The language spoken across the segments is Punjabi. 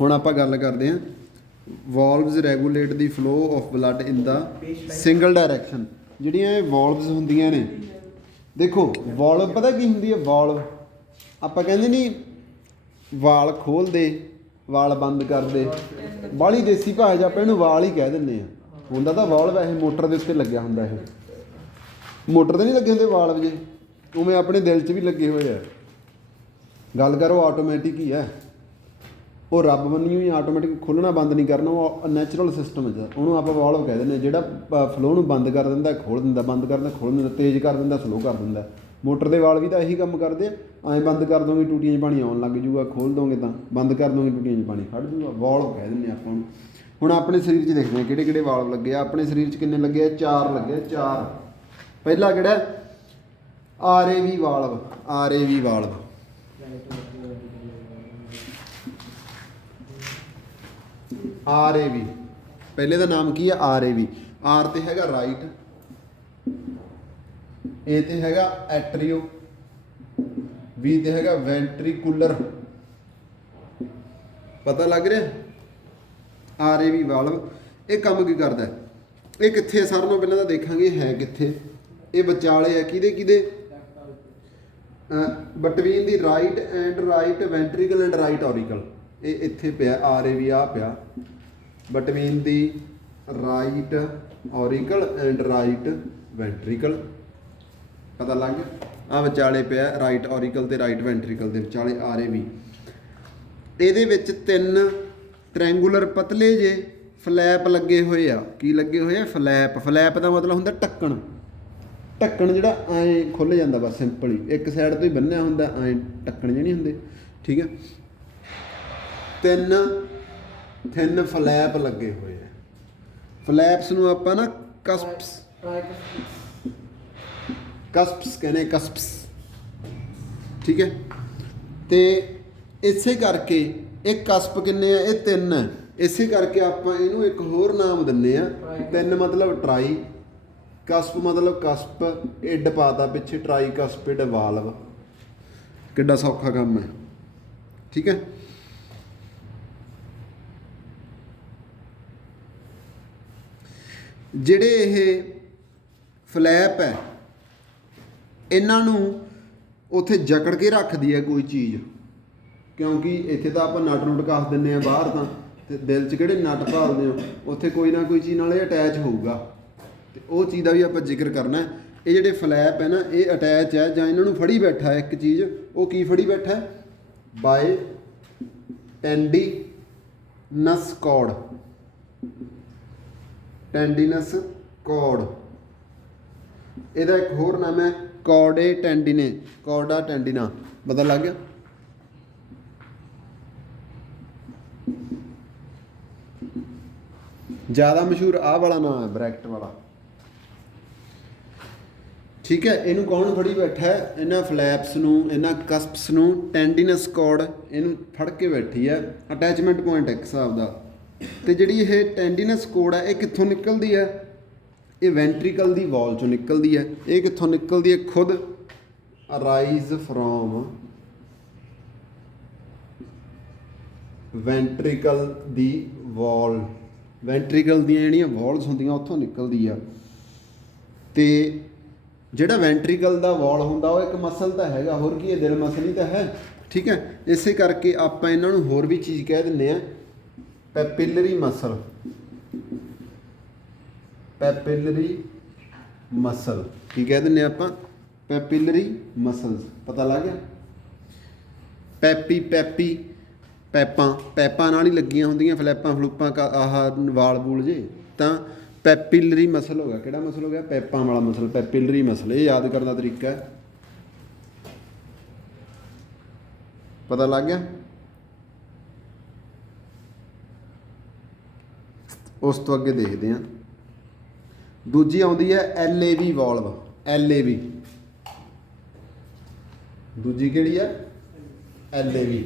ਹੁਣ ਆਪਾਂ ਗੱਲ ਕਰਦੇ ਹਾਂ ਵਾਲਵਸ regulate the flow of blood in the single direction. ਜਿਹੜੀਆਂ ਇਹ ਵਾਲਵਸ ਹੁੰਦੀਆਂ ਨੇ, ਦੇਖੋ ਵਾਲਵ ਪਤਾ ਕੀ ਹੁੰਦੀ ਹੈ? ਵਾਲਵ ਆਪਾਂ ਕਹਿੰਦੇ ਨਹੀਂ ਵਾਲ ਖੋਲ ਦੇ ਵਾਲ ਬੰਦ ਕਰਦੇ, ਬਾਹਲੀ ਦੇਸੀ ਭਾਸ਼ਾ 'ਚ ਆਪਾਂ ਇਹਨੂੰ ਵਾਲ ਹੀ ਕਹਿ ਦਿੰਦੇ ਹਾਂ। ਹੁੰਦਾ ਤਾਂ ਵਾਲਵ ਇਹ ਮੋਟਰ ਦੇ ਉੱਤੇ ਲੱਗਿਆ ਹੁੰਦਾ, ਇਹ ਮੋਟਰ 'ਤੇ ਨਹੀਂ ਲੱਗੇ ਹੁੰਦੇ ਵਾਲਵ ਜੇ, ਉਵੇਂ ਆਪਣੇ ਦਿਲ 'ਚ ਵੀ ਲੱਗੇ ਹੋਏ ਆ। ਗੱਲ ਕਰੋ ਆਟੋਮੈਟਿਕ ਹੀ ਹੈ, ਉਹ ਰੱਬ ਬੰਨੀ ਹੋਈ ਆਟੋਮੈਟਿਕ ਖੋਲ੍ਹਣਾ ਬੰਦ ਨਹੀਂ ਕਰਨਾ, ਉਹ ਨੈਚੁਰਲ ਸਿਸਟਮ 'ਚ ਉਹਨੂੰ ਆਪਾਂ ਵਾਲਵ ਕਹਿ ਦਿੰਦੇ। ਜਿਹੜਾ ਫਲੋ ਨੂੰ ਬੰਦ ਕਰ ਦਿੰਦਾ ਖੋਲ੍ਹ ਦਿੰਦਾ, ਬੰਦ ਕਰ ਦਿੰਦਾ ਖੋਲ੍ਹ ਦਿੰਦਾ, ਤੇਜ਼ ਕਰ ਦਿੰਦਾ ਸਲੋ ਕਰ ਦਿੰਦਾ। ਮੋਟਰ ਦੇ ਵਾਲ ਵੀ ਤਾਂ ਇਹੀ ਕੰਮ ਕਰਦੇ ਆ। ਐਂ ਬੰਦ ਕਰ ਦੋਗੇ ਟੂਟੀਆਂ 'ਚ ਪਾਣੀ ਆਉਣ ਲੱਗ ਜੂਗਾ, ਖੋਲ੍ਹ ਦੋਗੇ ਤਾਂ ਬੰਦ ਕਰ ਦੋਗੇ ਟੂਟੀਆਂ 'ਚ ਪਾਣੀ ਖੜ ਜੂਗਾ। ਵਾਲਵ ਕਹਿ ਦਿੰਦੇ ਆਪਾਂ ਨੂੰ। ਹੁਣ ਆਪਣੇ ਸਰੀਰ 'ਚ ਦੇਖਦੇ ਹਾਂ ਕਿਹੜੇ ਕਿਹੜੇ ਵਾਲਵ ਲੱਗੇ ਆ। ਆਪਣੇ ਸਰੀਰ 'ਚ ਕਿੰਨੇ ਲੱਗੇ ਆ? 4 ਲੱਗੇ ਆ, 4। ਪਹਿਲਾ ਕਿਹੜਾ? RAV valve. RAV valve RAV ਪਹਿਲੇ ਦਾ ਨਾਮ ਕੀ ਹੈ? RAV। R ਤੇ ਹੈਗਾ ਰਾਈਟ, A ਤੇ ਹੈਗਾ ਐਟਰੀਓ, V ਤੇ ਹੈਗਾ ਵੈਂਟਰੀਕੂਲਰ। ਪਤਾ ਲੱਗ ਰਿਹਾ? RAV ਵਾਲਵ ਇਹ ਕੰਮ ਕੀ ਕਰਦਾ? ਇਹ ਕਿੱਥੇ ਹੈ? ਸਾਰਿਆਂ ਨਾਲੋਂ ਪਹਿਲਾਂ ਤਾਂ ਦੇਖਾਂਗੇ ਹੈ ਕਿੱਥੇ। ਇਹ ਵਿਚਾਲੇ ਹੈ ਕਿਹਦੇ ਕਿਹਦੇ? ਬਟਵੀਨ ਦੀ ਰਾਈਟ ਵੈਂਟਰੀਕਲ ਐਂਡ ਰਾਈਟ ਔਰੀਕਲ। ਇਹ ਇੱਥੇ ਪਿਆ RAV, ਆ ਪਿਆ ਬਟਵੀਨ ਦੀ ਰਾਈਟ ਔਰੀਕਲ ਐਂਡ ਰਾਈਟ ਵੈਂਟਰੀਕਲ। ਪਤਾ ਲੱਗ ਗਿਆ? ਆ ਵਿਚਾਲੇ ਪਿਆ ਰਾਈਟ ਔਰੀਕਲ ਤੇ ਰਾਈਟ ਵੈਂਟਰੀਕਲ ਦੇ ਵਿਚਾਲੇ RAV। ਇਹਦੇ ਵਿੱਚ 3 ਟ੍ਰਾਇੰਗੂਲਰ ਪਤਲੇ ਜੇ ਫਲੈਪ ਲੱਗੇ ਹੋਏ ਆ। ਕੀ ਲੱਗੇ ਹੋਏ ਆ? ਫਲੈਪ। ਫਲੈਪ ਦਾ ਮਤਲਬ ਹੁੰਦਾ ਢੱਕਣ। ਢੱਕਣ ਜਿਹੜਾ ਐਂ ਖੁੱਲ੍ਹ ਜਾਂਦਾ ਬਸ ਸਿੰਪਲ ਹੀ, ਇੱਕ ਸਾਈਡ ਤੋਂ ਹੀ ਬੰਨਿਆ ਹੁੰਦਾ, ਐਂ ਢੱਕਣ ਜਿਹੇ ਨਹੀਂ ਹੁੰਦੇ, ਠੀਕ ਹੈ। 3 ਫਲੈਪ ਲੱਗੇ ਹੋਏ ਆ। ਫਲੈਪਸ ਨੂੰ ਆਪਾਂ ਨਾ ਕਸਪਸ ਕਹਿੰਦੇ, ਕਸਪਸ, ਠੀਕ ਹੈ। ਤੇ ਇਸੇ ਕਰਕੇ ਇਹ ਕਸਪ ਕਿੰਨੇ ਆ? ਇਹ 3 ਹੈ। ਇਸੇ ਕਰਕੇ ਆਪਾਂ ਇਹਨੂੰ ਇੱਕ ਹੋਰ ਨਾਮ ਦਿੰਦੇ ਆ। 3 ਮਤਲਬ ਟਰਾਈ, ਕਸਪ ਮਤਲਬ ਕਸਪ, ਇੱਡ ਪਾਤਾ ਪਿੱਛੇ, ਟਰਾਈ ਕਸਪਿਡ ਵਾਲਵ। ਕਿੱਡਾ ਸੌਖਾ ਕੰਮ ਹੈ, ਠੀਕ ਹੈ। ਜਿਹੜੇ ਇਹ ਫਲੈਪ ਹੈ ਇਹਨਾਂ ਨੂੰ ਉੱਥੇ ਜਕੜ ਕੇ ਰੱਖਦੀ ਹੈ ਕੋਈ ਚੀਜ਼, ਕਿਉਂਕਿ ਇੱਥੇ ਤਾਂ ਆਪਾਂ ਨਟ ਨੂਟ ਕੱਸ ਦਿੰਦੇ ਹਾਂ ਬਾਹਰ ਤਾਂ, ਤੇ ਦਿਲ 'ਚ ਕਿਹੜੇ ਨਟ ਭਾਲਦੇ ਹੋ, ਉੱਥੇ ਕੋਈ ਨਾ ਕੋਈ ਚੀਜ਼ ਨਾਲ ਇਹ ਅਟੈਚ ਹੋਊਗਾ, ਤੇ ਉਹ ਚੀਜ਼ ਦਾ ਵੀ ਆਪਾਂ ਜ਼ਿਕਰ ਕਰਨਾ। ਇਹ ਜਿਹੜੇ ਫਲੈਪ ਹੈ ਨਾ, ਇਹ ਅਟੈਚ ਹੈ ਜਾਂ ਇਹਨਾਂ ਨੂੰ ਫੜੀ ਬੈਠਾ ਹੈ ਇੱਕ ਚੀਜ਼। ਉਹ ਕੀ ਫੜੀ ਬੈਠਾ ਹੈ? By tendinous cord. Tendinous cord, ਇਹਦਾ ਇੱਕ ਹੋਰ ਨਾਮ ਹੈ ਕੌਰਡੇ ਟੈਂਡੀਨੇ, ਕੌਰਡਾ ਟੈਂਡੀਨਾ। ਪਤਾ ਲੱਗ ਗਿਆ? ਜ਼ਿਆਦਾ ਮਸ਼ਹੂਰ ਆਹ ਵਾਲਾ ਨਾਮ ਹੈ, ਬਰੈਕਟ ਵਾਲਾ, ਠੀਕ ਹੈ। ਇਹਨੂੰ ਕੌਣ ਫੜੀ ਬੈਠਾ ਹੈ? ਇਹਨਾਂ ਫਲੈਪਸ ਨੂੰ, ਇਹਨਾਂ ਕਸਪਸ ਨੂੰ ਟੈਂਡੀਨਸ ਕੌਰਡ ਇਹਨੂੰ ਫੜ ਕੇ ਬੈਠੀ ਹੈ। ਅਟੈਚਮੈਂਟ ਪੁਆਇੰਟ ਇੱਕ ਹਿਸਾਬ ਦਾ। ਤੇ ਜਿਹੜੀ ਇਹ ਟੈਂਡੀਨਸ ਕੌਰਡ ਹੈ ਇਹ ਕਿੱਥੋਂ ਨਿਕਲਦੀ ਹੈ? ਇਹ ਵੈਂਟਰੀਕਲ ਦੀ ਵਾਲ ਚੋਂ ਨਿਕਲਦੀ ਹੈ। ਇਹ ਕਿੱਥੋਂ ਨਿਕਲਦੀ ਹੈ? ਖੁਦ ਅਰਾਈਜ਼ ਫਰੋਮ ਵੈਂਟਰੀਕਲ ਦੀ ਵਾਲ। ਵੈਂਟਰੀਕਲ ਦੀਆਂ ਜਿਹੜੀਆਂ ਵਾਲਸ ਹੁੰਦੀਆਂ ਉੱਥੋਂ ਨਿਕਲਦੀ ਆ। ਤੇ ਜਿਹੜਾ ਵੈਂਟਰੀਕਲ ਦਾ ਵਾਲ ਹੁੰਦਾ ਉਹ ਇੱਕ ਮਸਲ ਤਾਂ ਹੈਗਾ, ਹੋਰ ਕੀ ਹੈ? ਦਿਲ ਮਸਲ ਹੀ ਤਾਂ ਹੈ, ਠੀਕ ਹੈ। ਇਸੇ ਕਰਕੇ ਆਪਾਂ ਇਹਨਾਂ ਨੂੰ ਹੋਰ ਵੀ ਚੀਜ਼ ਕਹਿ ਦਿੰਦੇ ਹਾਂ, ਪੈਪਿਲਰੀ ਮਸਲ। ਪੈਪਿਲਰੀ ਮਸਲ ਕੀ ਕਹਿ ਦਿੰਦੇ ਆਪਾਂ? Papillary muscles. ਪਤਾ ਲੱਗ ਗਿਆ? ਪੈਪੀ ਪੈਪਾਂ ਨਾਲ ਹੀ ਲੱਗੀਆਂ ਹੁੰਦੀਆਂ, ਫਲੈਪਾਂ ਫਲੂਪਾਂ ਆਹ ਵਾਲ ਵੂਲ ਜੇ, ਤਾਂ ਪੈਪਿਲਰੀ ਮਸਲ ਹੋ ਗਿਆ। ਕਿਹੜਾ ਮਸਲ ਹੋ ਗਿਆ? ਪੈਪਾਂ ਵਾਲਾ ਮਸਲ, ਪੈਪਿਲਰੀ ਮਸਲ। ਇਹ ਯਾਦ ਕਰਨ ਦਾ ਤਰੀਕਾ ਹੈ। ਪਤਾ ਲੱਗ ਗਿਆ? ਉਸ ਤੋਂ ਅੱਗੇ ਦੇਖਦੇ ਹਾਂ, ਦੂਜੀ ਆਉਂਦੀ ਹੈ LAV ਵਾਲਵ। LAV ਦੂਜੀ ਕਿਹੜੀ ਹੈ? LAV।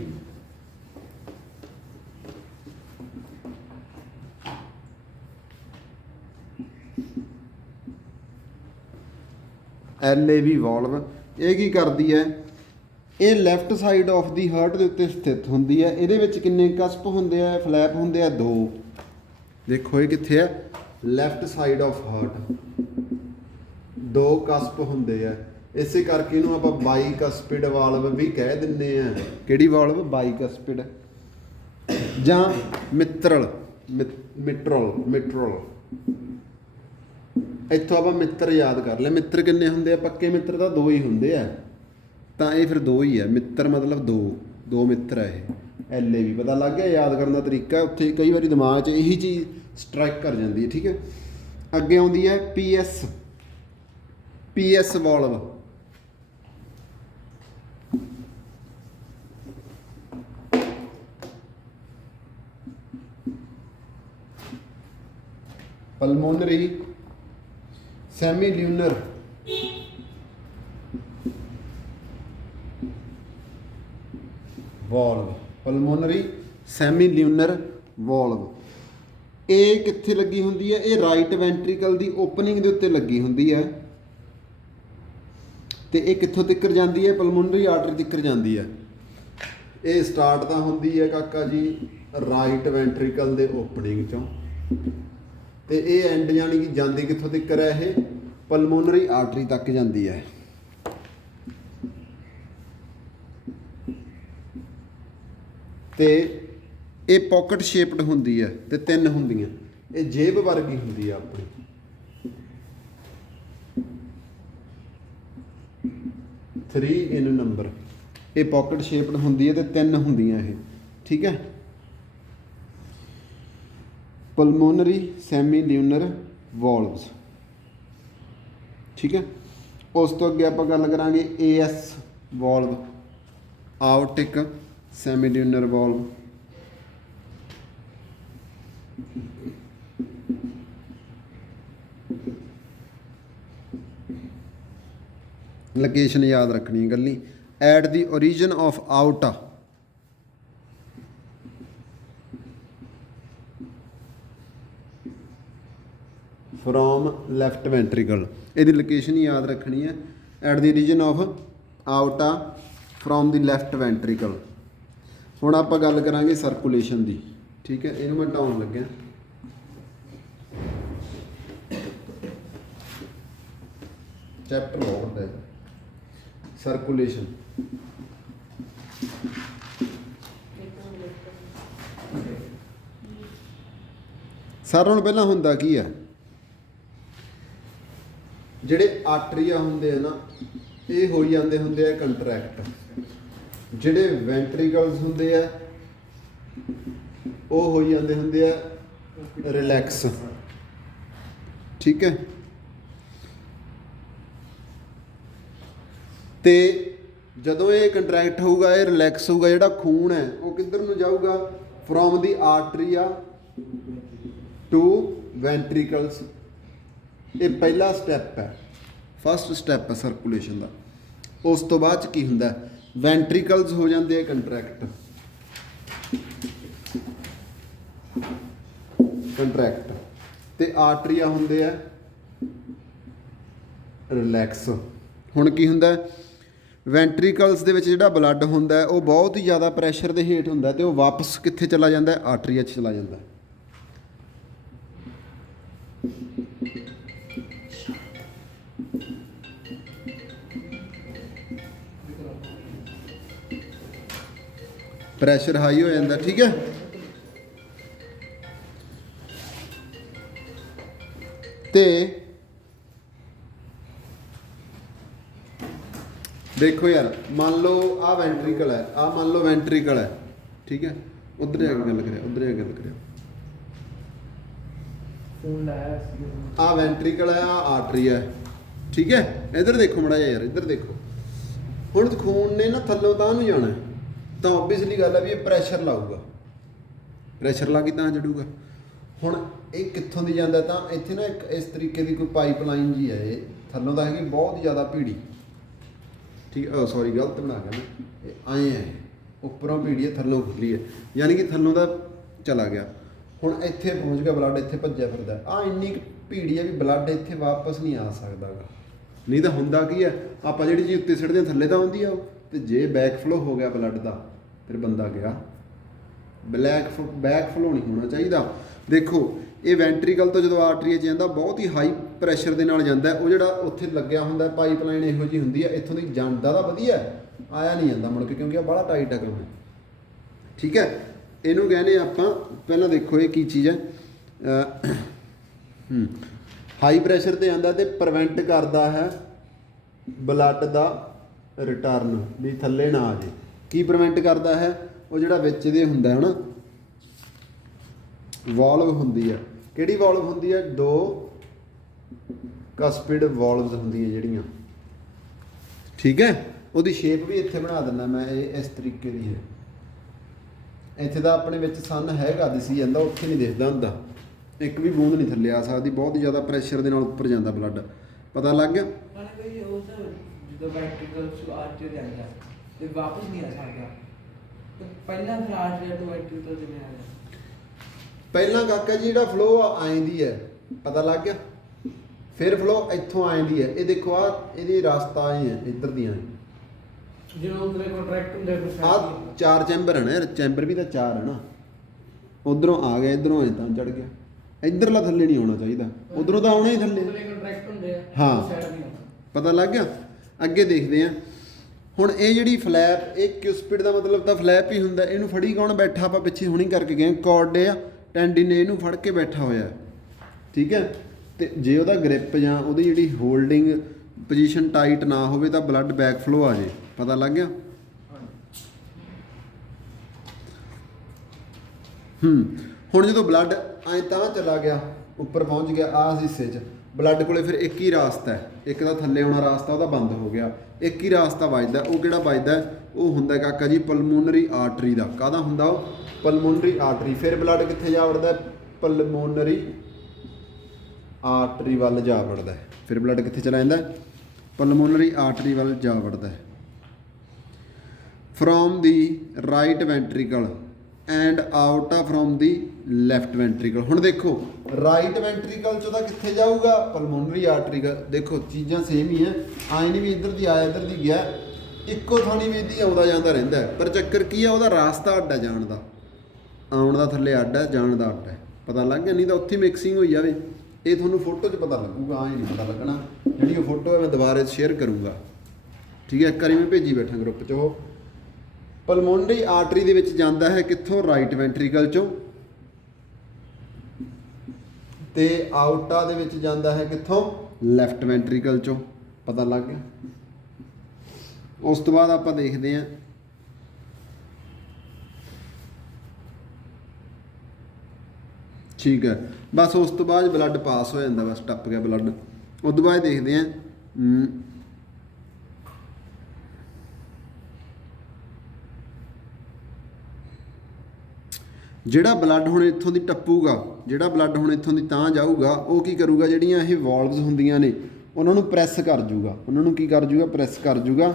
LAV ਵਾਲਵ ਇਹ ਕੀ ਕਰਦੀ ਹੈ? ਇਹ left side of the heart ਦੇ ਉੱਤੇ ਸਥਿਤ ਹੁੰਦੀ ਹੈ। ਇਹਦੇ ਵਿੱਚ ਕਿੰਨੇ ਕਸਪ ਹੁੰਦੇ ਆ, ਫਲੈਪ ਹੁੰਦੇ ਆ 2। ਦੇਖੋ ਇਹ ਕਿੱਥੇ ਹੈ, ਲੈਫਟ ਸਾਈਡ ਆਫ ਹਾਰਟ 2 ਕਸਪ ਹੁੰਦੇ ਆ। ਇਸੇ ਕਰਕੇ ਇਹਨੂੰ ਆਪਾਂ ਬਾਈਕਸਪਿਡ ਵਾਲਵ ਵੀ ਕਹਿ ਦਿੰਦੇ ਆ। ਕਿਹੜੀ ਵਾਲਵ, ਬਾਈਕਸਪਿਡ ਜਾਂ ਮਿੱਤਰਲ, ਮਿਟਰਲ। ਇੱਥੋਂ ਆਪਾਂ ਮਿੱਤਰ ਯਾਦ ਕਰ ਲਿਆ। ਮਿੱਤਰ ਕਿੰਨੇ ਹੁੰਦੇ ਆ, ਪੱਕੇ ਮਿੱਤਰ ਤਾਂ 2 ਹੀ ਹੁੰਦੇ ਆ, ਤਾਂ ਇਹ ਫਿਰ 2 ਹੀ ਹੈ। ਮਿੱਤਰ ਮਤਲਬ 2 ਮਿੱਤਰ ਹੈ। ਇਹ LA ਵੀ ਪਤਾ ਲੱਗ ਗਿਆ, ਯਾਦ ਕਰਨ ਦਾ ਤਰੀਕਾ। ਉੱਥੇ ਕਈ ਵਾਰੀ ਦਿਮਾਗ 'ਚ ਇਹੀ ਚੀਜ਼ ਸਟ੍ਰਾਈਕ ਕਰ ਜਾਂਦੀ ਹੈ। ਠੀਕ ਹੈ, ਅੱਗੇ ਆਉਂਦੀ ਹੈ PS valve. Pulmonary semilunar valve, pulmonary semilunar valve. ਇਹ ਕਿੱਥੇ ਲੱਗੀ ਹੁੰਦੀ ਹੈ, ਇਹ ਰਾਈਟ ਵੈਂਟਰੀਕਲ ਦੀ ਓਪਨਿੰਗ ਦੇ ਉੱਤੇ ਲੱਗੀ ਹੁੰਦੀ ਹੈ। ਤੇ ਇਹ ਕਿੱਥੋਂ ਤੱਕ ਜਾਂਦੀ ਹੈ, ਪਲਮੋਨਰੀ ਆਰਟਰੀ ਤੱਕ ਜਾਂਦੀ ਹੈ। ਇਹ ਸਟਾਰਟ ਤਾਂ ਹੁੰਦੀ ਹੈ ਕਾਕਾ ਜੀ ਰਾਈਟ ਵੈਂਟਰੀਕਲ ਦੇ ਓਪਨਿੰਗ ਚੋਂ, ਤੇ ਇਹ ਐਂਡ ਜਾਣੀ ਕਿ ਜਾਂਦੀ ਕਿੱਥੋਂ ਤੱਕ ਹੈ, ਇਹ ਪਲਮੋਨਰੀ ਆਰਟਰੀ ਤੱਕ ਜਾਂਦੀ ਹੈ। ਤੇ ਇਹ ਪੌਕਟ ਸ਼ੇਪਡ ਹੁੰਦੀ ਹੈ ਤੇ 3 ਹੁੰਦੀਆਂ। ਇਹ ਜੇਬ ਵਰਗੀ ਹੁੰਦੀ ਆ ਆਪਣੀ। Three in number. ਇਹ ਪੌਕਟ ਸ਼ੇਪਡ ਹੁੰਦੀ ਹੈ ਤੇ 3 ਹੁੰਦੀਆਂ ਇਹ। ਠੀਕ ਹੈ, ਪਲਮੋਨਰੀ ਸੈਮੀ ਲਿਊਨਰ ਵਾਲਵਸ। ਠੀਕ ਹੈ, ਉਸ ਤੋਂ ਅੱਗੇ ਆਪਾਂ ਗੱਲ ਕਰਾਂਗੇ AS valve, aortic semilunar valve. Location ਯਾਦ ਰੱਖਣੀ ਹੈ ਗੱਲੀ। At the origin of aorta, from left ventricle. ਇਹਦੀ ਲੋਕੇਸ਼ਨ ਹੀ ਯਾਦ ਰੱਖਣੀ ਹੈ। At the region of aorta from the left ventricle. ਹੁਣ ਆਪਾਂ ਗੱਲ ਕਰਾਂਗੇ ਸਰਕੂਲੇਸ਼ਨ ਦੀ। ਠੀਕ ਹੈ, ਇਹਨੂੰ ਮੈਂ ਹਟਾਉਣ ਲੱਗਿਆ। ਚੈਪਟਰ ਬਹੁਤ ਹੈ ਸਰਕੂਲੇਸ਼ਨ। ਸਾਰਿਆਂ ਨੂੰ ਪਹਿਲਾਂ ਹੁੰਦਾ ਕੀ ਆ, ਜਿਹੜੇ ਆਰਟਰੀਆ ਹੁੰਦੇ ਆ ਨਾ, ਇਹ ਹੋਈ ਜਾਂਦੇ ਹੁੰਦੇ ਆ ਕੰਟਰੈਕਟ। ਜਿਹੜੇ ਵੈਂਟਰੀਕਲਸ ਹੁੰਦੇ ਆ ਉਹ ਹੋਈ ਜਾਂਦੇ ਹੁੰਦੇ ਆ ਰਿਲੈਕਸ। ਠੀਕ ਹੈ, ਤੇ ਜਦੋਂ ਇਹ ਕੰਟਰੈਕਟ ਹੋਊਗਾ, ਇਹ ਰਿਲੈਕਸ ਹੋਊਗਾ, ਜਿਹੜਾ ਖੂਨ ਹੈ ਉਹ ਕਿੱਧਰ ਨੂੰ ਜਾਊਗਾ, ਫਰੋਮ ਦੀ ਆਰਟਰੀਆ ਟੂ ਵੈਂਟਰੀਕਲਸ। ਇਹ ਪਹਿਲਾ ਸਟੈਪ ਹੈ, ਫਸਟ ਸਟੈਪ ਹੈ ਸਰਕੂਲੇਸ਼ਨ ਦਾ। ਉਸ ਤੋਂ ਬਾਅਦ 'ਚ ਕੀ ਹੁੰਦਾ, ਵੈਂਟਰੀਕਲਸ ਹੋ ਜਾਂਦੇ ਆ ਕੰਟਰੈਕਟ। ਤੇ ਆਰਟਰੀਆ ਹੁੰਦੇ ਆ ਰਿਲੈਕਸ। ਹੁਣ ਕੀ ਹੁੰਦਾ, ਵੈਂਟਰੀਕਲਸ ਦੇ ਵਿੱਚ ਜਿਹੜਾ ਬਲੱਡ ਹੁੰਦਾ ਉਹ ਬਹੁਤ ਹੀ ਜ਼ਿਆਦਾ ਪ੍ਰੈਸ਼ਰ ਦੇ ਹੇਠ ਹੁੰਦਾ ਤੇ ਉਹ ਵਾਪਸ ਕਿੱਥੇ ਚਲਾ ਜਾਂਦਾ, ਆਰਟਰੀਆ 'ਚ ਚਲਾ ਜਾਂਦਾ। ਪ੍ਰੈਸ਼ਰ ਹਾਈ ਹੋ ਜਾਂਦਾ। ਠੀਕ ਹੈ, ਤੇ ਦੇਖੋ ਯਾਰ, ਮੰਨ ਲਓ ਆਹ ਵੈਂਟਰੀਕਲ ਹੈ, ਆਹ ਮੰਨ ਲਓ ਵੈਂਟਰੀਕਲ ਹੈ। ਠੀਕ ਹੈ, ਉਧਰ ਜਾ ਕੇ ਗੱਲ ਕਰਿਆ, ਆਹ ਵੈਂਟਰੀਕਲ ਹੈ, ਆਹ ਆਰਟਰੀ ਹੈ। ਠੀਕ ਹੈ, ਇੱਧਰ ਦੇਖੋ ਮੜਾ ਜਿਹਾ ਯਾਰ, ਇੱਧਰ ਦੇਖੋ। ਹੁਣ ਖੂਨ ਨੇ ਨਾ ਥੱਲੋਂ ਤਾਂ ਨੂੰ ਜਾਣਾ, ਤਾਂ ਓਬਵੀਅਸਲੀ ਗੱਲ ਹੈ ਵੀ ਇਹ ਪ੍ਰੈਸ਼ਰ ਲਾਊਗਾ। ਪ੍ਰੈਸ਼ਰ ਲਾ ਕੇ ਤਾਂ ਚੜੂਗਾ। ਹੁਣ ਇਹ ਕਿੱਥੋਂ ਦੀ ਜਾਂਦਾ, ਤਾਂ ਇੱਥੇ ਨਾ ਇੱਕ ਇਸ ਤਰੀਕੇ ਦੀ ਕੋਈ ਪਾਈਪਲਾਈਨ ਜੀ ਹੈ। ਇਹ ਥੱਲੋਂ ਤਾਂ ਹੈਗੀ ਬਹੁਤ ਜ਼ਿਆਦਾ ਭੀੜੀ। ਠੀਕ ਹੈ, ਸੌਰੀ ਗਲਤ ਬਣਾ ਗਿਆ ਮੈਂ, ਇਹ ਆਏ ਹੈ, ਉੱਪਰੋਂ ਭੀੜੀ ਹੈ, ਥੱਲੋਂ ਖੁੱਲੀ ਹੈ, ਯਾਨੀ ਕਿ ਥੱਲੋਂ ਦਾ ਚਲਾ ਗਿਆ। ਹੁਣ ਇੱਥੇ ਪਹੁੰਚ ਗਿਆ ਬਲੱਡ, ਇੱਥੇ ਭੱਜਿਆ ਫਿਰਦਾ। ਆਹ ਇੰਨੀ ਭੀੜੀ ਹੈ ਵੀ ਬਲੱਡ ਇੱਥੇ ਵਾਪਸ ਨਹੀਂ ਆ ਸਕਦਾ ਗਾ। ਨਹੀਂ ਤਾਂ ਹੁੰਦਾ ਕੀ ਹੈ, ਆਪਾਂ ਜਿਹੜੀ ਚੀਜ਼ ਉੱਤੇ ਸਿੱਟਦੇ ਹਾਂ ਥੱਲੇ ਤਾਂ ਆਉਂਦੀ ਆ, ਤੇ ਜੇ ਬੈਕ ਫਲੋ ਹੋ ਗਿਆ ਬਲੱਡ ਦਾ ਫਿਰ ਬੰਦਾ ਗਿਆ। ਬੈਕ ਫਲੋ ਨਹੀਂ ਹੋਣਾ ਚਾਹੀਦਾ। ਦੇਖੋ ਇਹ ਵੈਂਟਰੀਕਲ ਤੋਂ ਜਦੋਂ ਆਰਟਰੀ 'ਚ ਜਾਂਦਾ ਬਹੁਤ ਹੀ ਹਾਈ ਪ੍ਰੈਸ਼ਰ ਦੇ ਨਾਲ ਜਾਂਦਾ। ਉਹ ਜਿਹੜਾ ਉੱਥੇ ਲੱਗਿਆ ਹੁੰਦਾ ਪਾਈਪਲਾਈਨ ਇਹੋ ਜਿਹੀ ਹੁੰਦੀ ਹੈ, ਇੱਥੋਂ ਦੀ ਜਾਂਦਾ ਤਾਂ ਵਧੀਆ, ਆਇਆ ਨਹੀਂ ਜਾਂਦਾ ਮੁੜ ਕੇ, ਕਿਉਂਕਿ ਇਹ ਬੜਾ ਟਾਈਟ ਹੈ ਕੰਮ। ਠੀਕ ਹੈ, ਇਹਨੂੰ ਕਹਿੰਦੇ ਆਪਾਂ, ਪਹਿਲਾਂ ਦੇਖੋ ਇਹ ਕੀ ਚੀਜ਼ ਹੈ। ਹਾਈ ਪ੍ਰੈਸ਼ਰ ਤੇ ਆਂਦਾ ਤੇ ਪ੍ਰੀਵੈਂਟ ਕਰਦਾ ਹੈ ਬਲੱਡ ਦਾ ਰਿਟਰਨ, ਵੀ ਥੱਲੇ ਨਾ ਆ ਜੇ। ਕੀ ਪ੍ਰੀਵੈਂਟ ਕਰਦਾ ਹੈ? ਉਹ ਜਿਹੜਾ ਵਿੱਚ ਇਹਦੇ ਹੁੰਦਾ ਹੈ ਨਾ ਵਾਲਵ ਹੁੰਦੀ ਹੈ। ਕਿਹੜੀ ਵਾਲਵ ਹੁੰਦੀ ਹੈ? ਦੋ ਕਸਪਿਡ ਵਾਲਵਸ ਹੁੰਦੀਆਂ ਜਿਹੜੀਆਂ। ਠੀਕ ਹੈ, ਉਹਦੀ ਸ਼ੇਪ ਵੀ ਇੱਥੇ ਬਣਾ ਦਿੰਦਾ ਮੈਂ, ਇਹ ਇਸ ਤਰੀਕੇ ਦੀ ਹੈ। ਇੱਥੇ ਤਾਂ ਆਪਣੇ ਵਿੱਚ ਸਨ ਹੈਗਾ, ਦਿਸੀ ਜਾਂਦਾ, ਉੱਥੇ ਨਹੀਂ ਦਿਖਦਾ ਹੁੰਦਾ। ਇੱਕ ਵੀ ਬੂੰਦ ਨਹੀਂ ਥੱਲੇ ਆ ਸਕਦੀ, ਬਹੁਤ ਹੀ ਜ਼ਿਆਦਾ ਪ੍ਰੈਸ਼ਰ ਦੇ ਨਾਲ ਉੱਪਰ ਜਾਂਦਾ ਬਲੱਡ। ਪਤਾ ਲੱਗ ਗਿਆ? ਜਦੋਂ ਵੈਂਟਰੀਕਲ ਤੋਂ ਆਰਟਰੀ ਜਾਂਦਾ ਤੇ ਵਾਪਸ ਨਹੀਂ ਆ ਸਕਦਾ, ਪਹਿਲਾਂ ਫਿਰ ਆਰਟਰੀ ਤੋਂ ਵੈਂਟਰੀਕਲ ਜਿਵੇਂ ਆ ਗਿਆ। ਪਹਿਲਾਂ ਕਾਕਾ ਜੀ ਜਿਹੜਾ ਫਲੋ ਆਂਦੀ ਹੈ, ਪਤਾ ਲੱਗ ਗਿਆ? ਫਿਰ ਫਲੋ ਇੱਥੋਂ ਆਂਦੀ ਹੈ। ਇਹ ਦੇਖੋ ਆ ਇਹਦੀ ਰਸਤਾ ਆਏ ਹੈ ਇੱਧਰ ਦੀਆਂ, ਜਦੋਂ ਉਹਦੇ ਕੰਟਰੈਕਟ ਹੁੰਦੇ ਫਿਰ ਆ 4 ਚੈਂਬਰ ਹੈ ਨਾ ਯਾਰ, ਚੈਂਬਰ ਵੀ ਤਾਂ 4 ਹੈ ਨਾ। ਉਧਰੋਂ ਆ ਗਿਆ, ਇਧਰੋਂ ਐ ਤਾਂ ਚੜ ਗਿਆ। ਇੱਧਰਲਾ ਥੱਲੇ ਨਹੀਂ ਆਉਣਾ ਚਾਹੀਦਾ, ਉਧਰੋਂ ਤਾਂ ਆਉਣਾ ਹੀ ਥੱਲੇ। ਕੰਟਰੈਕਟ ਹੁੰਦੇ ਆ, ਹਾਂ ਪਤਾ ਲੱਗ ਗਿਆ? ਅੱਗੇ ਦੇਖਦੇ ਆ ਹੁਣ। ਇਹ ਜਿਹੜੀ ਫਲੈਪ, ਇਹ ਕਿਊਸਪਿਡ ਦਾ ਮਤਲਬ ਤਾਂ ਫਲੈਪ ਹੀ ਹੁੰਦਾ। ਇਹਨੂੰ ਫੜੀ ਕੌਣ ਬੈਠਾ? ਆਪਾਂ ਪਿੱਛੇ ਹੁਣੀ ਕਰਕੇ ਗਏ, ਕੌਰਡੇ ਆ ਟੈਂਡਿਨ ਨੇ ਇਹਨੂੰ ਫੜ ਕੇ ਬੈਠਾ ਹੋਇਆ। ਠੀਕ ਹੈ, ਤੇ ਜੇ ਉਹਦਾ ਗ੍ਰਿਪ ਜਾਂ ਉਹਦੀ ਜਿਹੜੀ ਹੋਲਡਿੰਗ ਪੋਜੀਸ਼ਨ ਟਾਈਟ ਨਾ ਹੋਵੇ ਤਾਂ ਬਲੱਡ ਬੈਕ ਫਲੋ ਆ ਜੇ। ਪਤਾ ਲੱਗ ਗਿਆ? ਹੁਣ ਜਦੋਂ ਬਲੱਡ ਐਂ ਤਾਂ ਚਲਾ ਗਿਆ, ਉੱਪਰ ਪਹੁੰਚ ਗਿਆ ਆਹ ਹਿੱਸੇ 'ਚ, ਬਲੱਡ ਕੋਲੇ ਫਿਰ ਇੱਕ ਹੀ ਰਾਸਤਾ ਹੈ। ਇੱਕ ਤਾਂ ਥੱਲੇ ਆਉਣਾ ਰਾਸਤਾ ਉਹਦਾ ਬੰਦ ਹੋ ਗਿਆ, ਇੱਕ ਹੀ ਰਾਸਤਾ ਵੱਜਦਾ। ਉਹ ਕਿਹੜਾ ਵੱਜਦਾ? ਉਹ ਹੁੰਦਾ ਕਾਕਾ ਜੀ ਪਲਮੋਨਰੀ ਆਰਟਰੀ ਦਾ। ਕਾਹਦਾ ਹੁੰਦਾ ਉਹ? Pulmonary artery. ਫਿਰ ਬਲੱਡ ਕਿੱਥੇ ਜਾ ਵੜਦਾ? ਪਲਮੋਨਰੀ ਆਰਟਰੀ ਵੱਲ ਜਾ ਵੜਦਾ। ਫਿਰ ਬਲੱਡ ਕਿੱਥੇ ਚਲਾ ਜਾਂਦਾ? ਪਲਮੋਨਰੀ ਆਰਟਰੀ ਵੱਲ ਜਾ ਵੜਦਾ। From the right ventricle and aorta from the left ventricle. ਹੁਣ ਦੇਖੋ ਰਾਈਟ ਵੈਂਟਰੀਕਲ ਚੋਂ ਤਾਂ ਕਿੱਥੇ ਜਾਊਗਾ? Pulmonary artery. ਦੇਖੋ ਚੀਜ਼ਾਂ ਸੇਮ ਹੀ ਹੈ, ਆਏ ਨਹੀਂ ਵੀ ਇੱਧਰ ਦੀ ਆਇਆ ਇੱਧਰ ਦੀ ਗਿਆ, ਇੱਕੋ ਥਾਣੀ ਵੀ ਇਹਦੀ ਆਉਂਦਾ ਜਾਂਦਾ ਰਹਿੰਦਾ। ਪਰ ਚੱਕਰ ਕੀ ਆ? ਉਹਦਾ ਰਾਸਤਾ ਅੱਡ ਹੈ ਜਾਣ ਦਾ, ਆਉਣ ਦਾ ਥੱਲੇ ਅੱਡ ਹੈ, ਜਾਣ ਦਾ ਅੱਡ ਹੈ। ਪਤਾ ਲੱਗ ਗਿਆ? ਨਹੀਂ ਤਾਂ ਉੱਥੇ ਮਿਕਸਿੰਗ ਹੋਈ ਜਾਵੇ। ਇਹ ਤੁਹਾਨੂੰ ਫੋਟੋ 'ਚ ਪਤਾ ਲੱਗੂਗਾ, ਆਏ ਨਹੀਂ ਪਤਾ ਲੱਗਣਾ। ਜਿਹੜੀ ਉਹ ਫੋਟੋ ਹੈ ਮੈਂ ਦੁਬਾਰਾ ਸ਼ੇਅਰ ਕਰੂੰਗਾ। ਠੀਕ ਹੈ, ਇੱਕ ਵਾਰੀ ਮੈਂ ਭੇਜੀ ਬੈਠਾ ਗਰੁੱਪ 'ਚ। ਉਹ ਪਲਮੋਨਰੀ ਆਰਟਰੀ ਦੇ ਵਿੱਚ ਜਾਂਦਾ ਹੈ ਕਿੱਥੋਂ? ਰਾਈਟ ਵੈਂਟਰੀਕਲ 'ਚੋਂ, ਤੇ ਆਊਟਾ ਦੇ ਵਿੱਚ ਜਾਂਦਾ ਹੈ ਕਿੱਥੋਂ? ਲੈਫਟ ਵੈਂਟਰੀਕਲ 'ਚੋਂ। ਪਤਾ ਲੱਗ ਗਿਆ? ਉਸ ਤੋਂ ਬਾਅਦ ਆਪਾਂ ਦੇਖਦੇ ਹਾਂ ਠੀਕ ਹੈ, ਬਸ ਉਸ ਤੋਂ ਬਾਅਦ ਬਲੱਡ ਪਾਸ ਹੋ ਜਾਂਦਾ, ਬਸ ਟੱਪ ਗਿਆ ਬਲੱਡ। ਉਸ ਤੋਂ ਬਾਅਦ ਦੇਖਦੇ ਹਾਂ ਜਿਹੜਾ ਬਲੱਡ ਹੁਣ ਇੱਥੋਂ ਦੀ ਟੱਪੂਗਾ, ਜਿਹੜਾ ਬਲੱਡ ਹੁਣ ਇੱਥੋਂ ਦੀ ਤਾਂ ਜਾਊਗਾ, ਉਹ ਕੀ ਕਰੂਗਾ? ਜਿਹੜੀਆਂ ਇਹ ਵਾਲਵਸ ਹੁੰਦੀਆਂ ਨੇ ਉਹਨਾਂ ਨੂੰ ਪ੍ਰੈਸ ਕਰ ਜੂਗਾ। ਉਹਨਾਂ ਨੂੰ ਕੀ ਕਰ ਜੂਗਾ? ਪ੍ਰੈਸ ਕਰ ਜੂਗਾ,